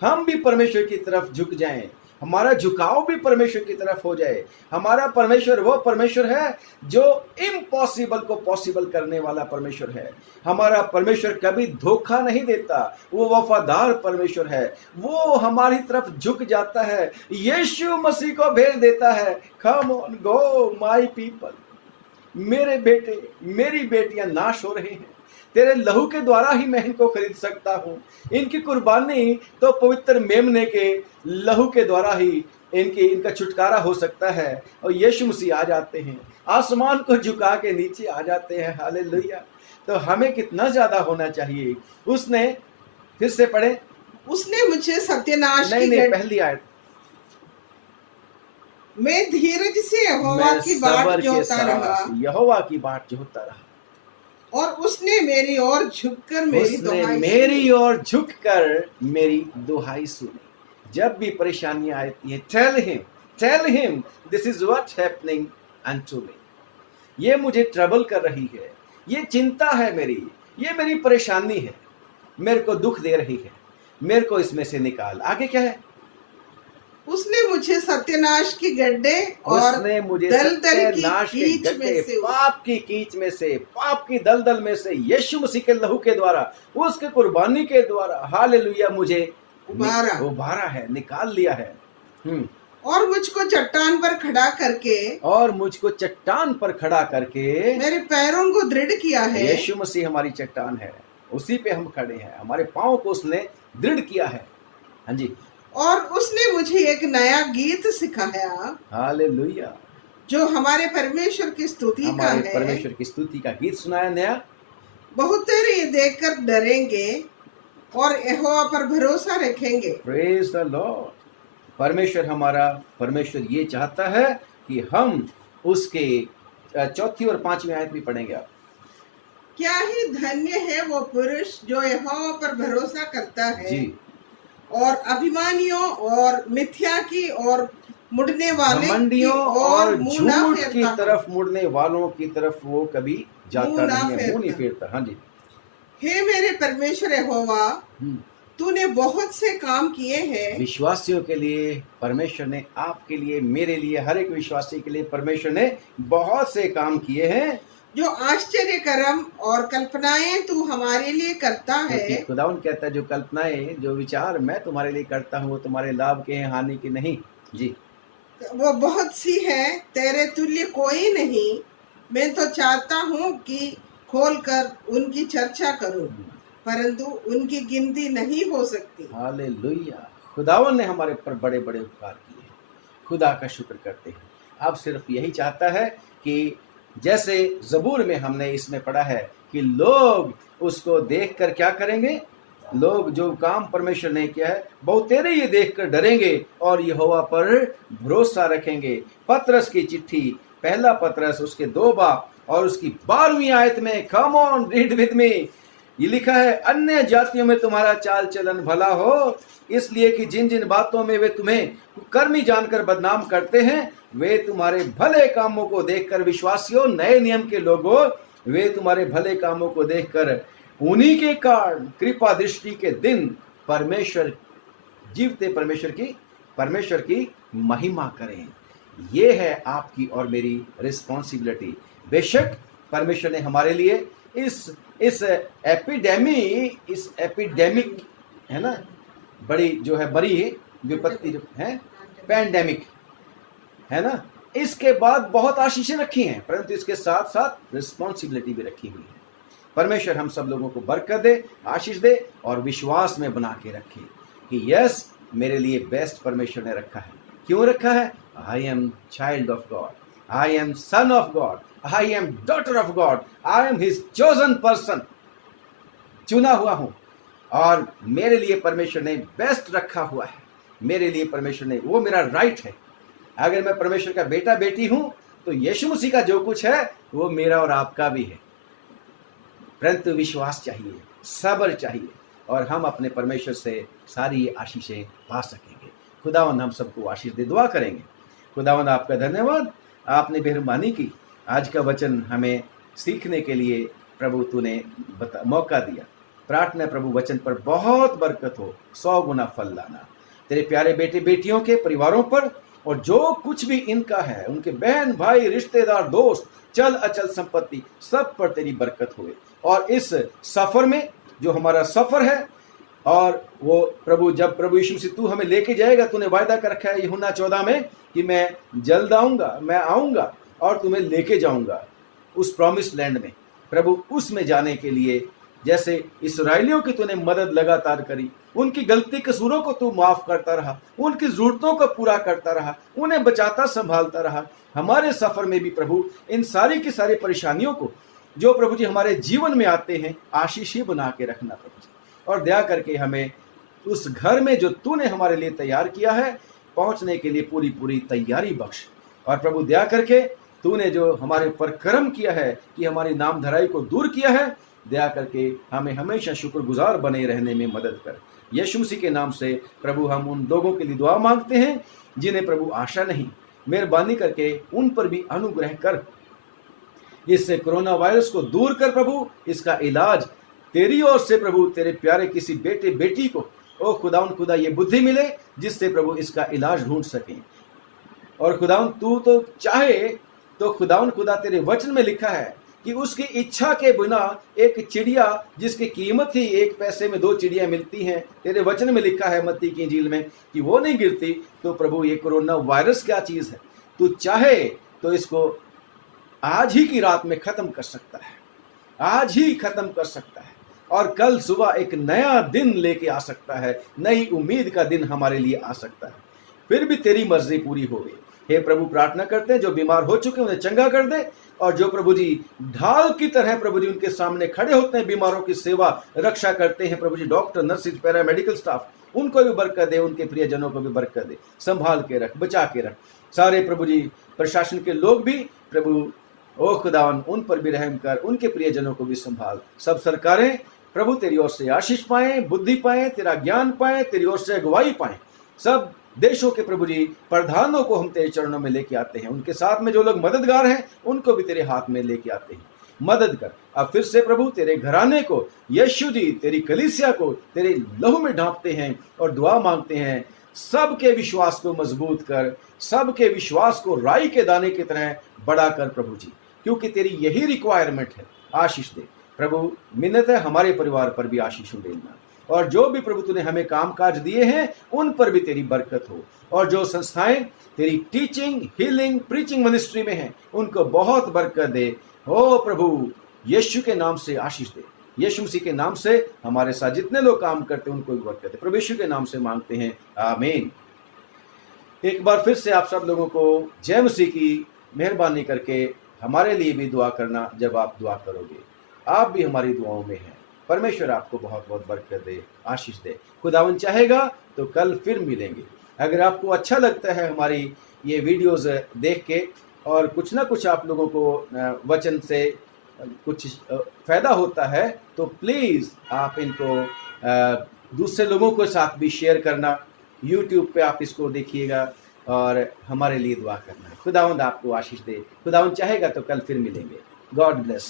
हम भी परमेश्वर की तरफ झुक जाएं, हमारा झुकाव भी परमेश्वर की तरफ हो जाए। हमारा परमेश्वर वो परमेश्वर है जो इम्पॉसिबल को पॉसिबल करने वाला परमेश्वर है। हमारा परमेश्वर कभी धोखा नहीं देता, वो वफादार परमेश्वर है। वो हमारी तरफ झुक जाता है, यीशु मसीह को भेज देता है, come on go my people. मेरे बेटे मेरी बेटियां नाश हो रही हैं, तेरे लहू के द्वारा ही मैं इनको खरीद सकता हूँ। इनकी कुर्बानी तो पवित्र मेमने के लहू के द्वारा ही इनका छुटकारा हो सकता है। और यीशु मसीह आ जाते हैं, आसमान को झुका के नीचे आ जाते हैं। हालेलुया। तो हमें कितना ज्यादा होना चाहिए। उसने, फिर से पढ़े, उसने मुझे सत्यानाश नहीं, पहली आयत, मैं धीरज से यहोवा मैं की बाट सबर के जोहता रहा साथ यहोवा की बाट जोहता रहा। और उसने मेरी ओर झुककर मेरी उसने दुहाई मेरी सुनी। ओर झुककर मेरी दुहाई सुनी। जब भी परेशानियां आती हैं, tell him this is what happening unto me. ये मुझे ट्रबल कर रही है, ये चिंता है मेरी, ये मेरी परेशानी है, मेरे को दुख दे रही है, मेरे को इसमें से निकाल। आगे क्या है? उसने मुझे सत्यानाश की गड्ढे और उसने मुझे दलदल की सत्यानाश के कीच में गड्ढे, से पाप की कीच में से, पाप की दलदल में से यीशु मसीह के लहू के द्वारा, उसके कुर्बानी के द्वारा, हालेलुया, मुझे उबारा है, निकाल लिया है। और मुझको चट्टान पर खड़ा करके मेरे पैरों को दृढ़ किया है। यीशु मसीह हमारी चट्टान है, उसी पे हम खड़े हैं, हमारे पांव को उसने दृढ़ किया है। हाँ जी। और उसने मुझे एक नया गीत सिखाया, हालेलुया, जो हमारे परमेश्वर की स्तुति का हमारे है। परमेश्वर की स्तुति का गीत सुनाया नया। बहुत ये देखकर डरेंगे और यहोवा पर भरोसा रखेंगे। Praise the Lord. परमेश्वर हमारा परमेश्वर ये चाहता है कि हम उसके 4 और 5वीं आयत भी पढ़ेंगे आप। क्या ही धन्य है वो पुरुष जो यहोवा पर भरोसा करता है जी। और अभिमानियों और मिथ्या की और मुड़ने वाले घमंडियों और मुंह ना झूठ की फेरता। तरफ मुड़ने वालों की तरफ वो कभी जाता मुंह ना नहीं है, मुंह नहीं फेरता। फेरता। हाँ जी। हे मेरे परमेश्वर यहोवा, तूने बहुत से काम किए हैं। विश्वासियों के लिए परमेश्वर ने, आपके लिए, मेरे लिए, हर एक विश्वासी के लिए परमेश्वर ने बहुत से काम किए हैं। जो आश्चर्य कर्म और कल्पनाएं तू हमारे लिए करता है। खुदावंद कहता है, जो कल्पनाएं, जो विचार मैं तुम्हारे लिए करता हूँ वो तुम्हारे लाभ के हैं, हानि के नहीं। जी। वो बहुत सी है, तेरे तुल्य कोई नहीं। मैं तो चाहता हूँ कि खोलकर उनकी चर्चा करूं, परंतु उनकी गिनती नहीं हो सकती। हालेलुया। खुदावन ने हमारे ऊपर बड़े बड़े उपकार किए, खुदा का शुक्र करते हैं। अब सिर्फ यही चाहता है कि जैसे ज़बूर में हमने इसमें पढ़ा है कि लोग उसको देखकर क्या करेंगे, लोग जो काम परमेश्वर ने किया है बहुतेरे ये देखकर डरेंगे और यहोवा पर भरोसा रखेंगे। पतरस की चिट्ठी, पहला पतरस उसके 2 बाब और उसकी 12वीं आयत में, come on read with me, ये लिखा है, अन्य जातियों में तुम्हारा चाल चलन भला हो, इसलिए कि जिन जिन बातों में वे तुम्हें कुकर्मी जानकर बदनाम करते हैं, वे तुम्हारे भले कामों को देखकर, विश्वासियों, नए नियम के लोगों, वे तुम्हारे भले कामों को देखकर उन्हीं के कारण कृपा दृष्टि के दिन परमेश्वर, जीवते परमेश्वर की महिमा करें। ये है आपकी और मेरी रिस्पॉन्सिबिलिटी। बेशक परमेश्वर ने हमारे लिए इस एपिडेमिक है ना, बड़ी जो है, बड़ी विपत्ति जो है, पैंडेमिक है ना, इसके बाद बहुत आशीषें रखी हैं, परंतु इसके साथ साथ रिस्पॉन्सिबिलिटी भी रखी हुई है। परमेश्वर हम सब लोगों को बरकत दे, आशीष दे और विश्वास में बना के रखे कि यस, मेरे लिए बेस्ट परमेश्वर ने रखा है। क्यों रखा है? I am child of God, I am son of God, I am daughter of God, I am his chosen person, चुना हुआ हूं और मेरे लिए परमेश्वर ने बेस्ट रखा हुआ है। मेरे लिए परमेश्वर ने, वो मेरा राइट है। अगर मैं परमेश्वर का बेटा बेटी हूं तो यीशु मसीह का जो कुछ है वो मेरा और आपका भी है। परंतु विश्वास चाहिए, सब्र चाहिए और हम अपने परमेश्वर से सारी आशीषें पा सकेंगे। खुदावंद हम सबको आशीष दे। दुआ करेंगे। खुदावंद आपका धन्यवाद, आपने मेहरबानी की, आज का वचन हमें सीखने के लिए प्रभु तूने मौका दिया। प्रार्थना प्रभु वचन पर बहुत बरकत हो, 100 गुना फल लाना तेरे प्यारे बेटे बेटियों के परिवारों पर, और जो कुछ भी इनका है, उनके बहन भाई रिश्तेदार दोस्त चल अचल संपत्ति सब पर तेरी बरकत हुए। और इस सफर में जो हमारा सफर है, और वो प्रभु, जब प्रभु यीशु मसीह तू हमें लेके जाएगा, तूने वायदा कर रखा है यूहन्ना 14 में कि मैं जल्द आऊंगा, मैं आऊंगा और तुम्हें लेके जाऊंगा उस प्रॉमिस लैंड में। प्रभु उसमें जाने के लिए जैसे इस्राएलियों की तूने मदद लगातार करी, उनकी गलती कसूरों को तू माफ करता रहा, उनकी जरूरतों को पूरा करता रहा, उन्हें बचाता संभालता रहा। हमारे सफर में भी प्रभु इन सारी की सारी परेशानियों को जो प्रभु जी हमारे जीवन में आते हैं, आशीषी बना के रखना प्रभु जी, और दया करके हमें उस घर में जो तूने हमारे लिए तैयार किया है पहुंचने के लिए पूरी पूरी तैयारी बख्श। और प्रभु दया करके तूने जो हमारे ऊपर कर्म किया है कि हमारी नामधराई को दूर किया है, दया करके हमें हमेशा शुक्रगुजार बने रहने में मदद कर। यीशु मसीह के नाम से प्रभु हम उन लोगों के लिए दुआ मांगते हैं जिन्हें प्रभु आशा नहीं, मेहरबानी करके उन पर भी अनुग्रह कर। इस कोरोना वायरस को दूर कर प्रभु, इसका इलाज तेरी ओर से प्रभु, तेरे प्यारे किसी बेटे बेटी को ओ खुदा ये बुद्धि मिले जिससे प्रभु इसका इलाज ढूंढ सकें। और खुदावन तू तो चाहे तो खुदा तेरे वचन में लिखा है कि उसकी इच्छा के बिना एक चिड़िया जिसकी कीमत ही 1 पैसे में 2 चिड़िया मिलती हैं, तेरे वचन में लिखा है मत्ती की इंजील में कि वो नहीं गिरती। तो प्रभु ये कोरोना वायरस क्या चीज है, तू चाहे तो इसको आज ही की रात में खत्म कर सकता है, आज ही खत्म कर सकता है और कल सुबह एक नया दिन लेके आ सकता है, नई उम्मीद का दिन हमारे लिए आ सकता है। फिर भी तेरी मर्जी पूरी हो गई। हे प्रभु प्रार्थना करते हैं जो बीमार हो चुके हैं उन्हें चंगा कर दे, और जो प्रभु जी ढाल की तरह प्रभु जी उनके सामने खड़े होते हैं, बीमारों की सेवा रक्षा करते हैं प्रभु जी, डॉक्टर नर्सिस पैरामेडिकल स्टाफ, उनको भी बरकत दे, उनके प्रियजनों को भी बरकत दे, संभाल के रख, बचा के रख। सारे प्रभु जी प्रशासन के लोग भी प्रभु ओ खुदावन उन पर भी रहम कर, उनके प्रियजनों को भी संभाल। सब सरकारें प्रभु तेरी ओर से आशीष पाएं, बुद्धि पाएं, तेरा ज्ञान पाएं, तेरी ओर से अगुवाई पाएं। सब देशों के प्रभु जी प्रधानों को हम तेरे चरणों में लेके आते हैं, उनके साथ में जो लोग मददगार हैं उनको भी तेरे हाथ में लेके आते हैं, मदद कर। अब फिर से प्रभु तेरे घराने को, यीशु जी तेरी कलीसिया को तेरे लहू में ढांपते हैं और दुआ मांगते हैं, सबके विश्वास को मजबूत कर, सबके विश्वास को राई के दाने की तरह बड़ा कर प्रभु जी, क्योंकि तेरी यही रिक्वायरमेंट है। आशीष दे प्रभु, मिन्नत है हमारे परिवार पर भी आशीष देना, और जो भी प्रभु तूने हमें काम काज दिए हैं उन पर भी तेरी बरकत हो, और जो संस्थाएं तेरी टीचिंग, हीलिंग, प्रीचिंग मिनिस्ट्री में हैं उनको बहुत बरकत दे। ओ प्रभु यीशु के नाम से आशीष दे, यीशु मसीह के नाम से हमारे साथ जितने लोग काम करते हैं उनको भी बरकत दे। प्रभु यीशु के नाम से मांगते हैं, आमीन। एक बार फिर से आप सब लोगों को जय मसीह की मेहरबानी करके हमारे लिए भी दुआ करना। जब आप दुआ करोगे आप भी हमारी दुआओं में हैं। परमेश्वर आपको बहुत बहुत बरकत दे, आशीष दे। खुदावन चाहेगा तो कल फिर मिलेंगे। अगर आपको अच्छा लगता है हमारी ये वीडियोस देख के और कुछ ना कुछ आप लोगों को वचन से कुछ फायदा होता है, तो प्लीज़ आप इनको दूसरे लोगों के साथ भी शेयर करना। YouTube पे आप इसको देखिएगा और हमारे लिए दुआ करना। खुदावंद आपको आशीष दे। खुदावंद चाहेगा तो कल फिर मिलेंगे। God bless.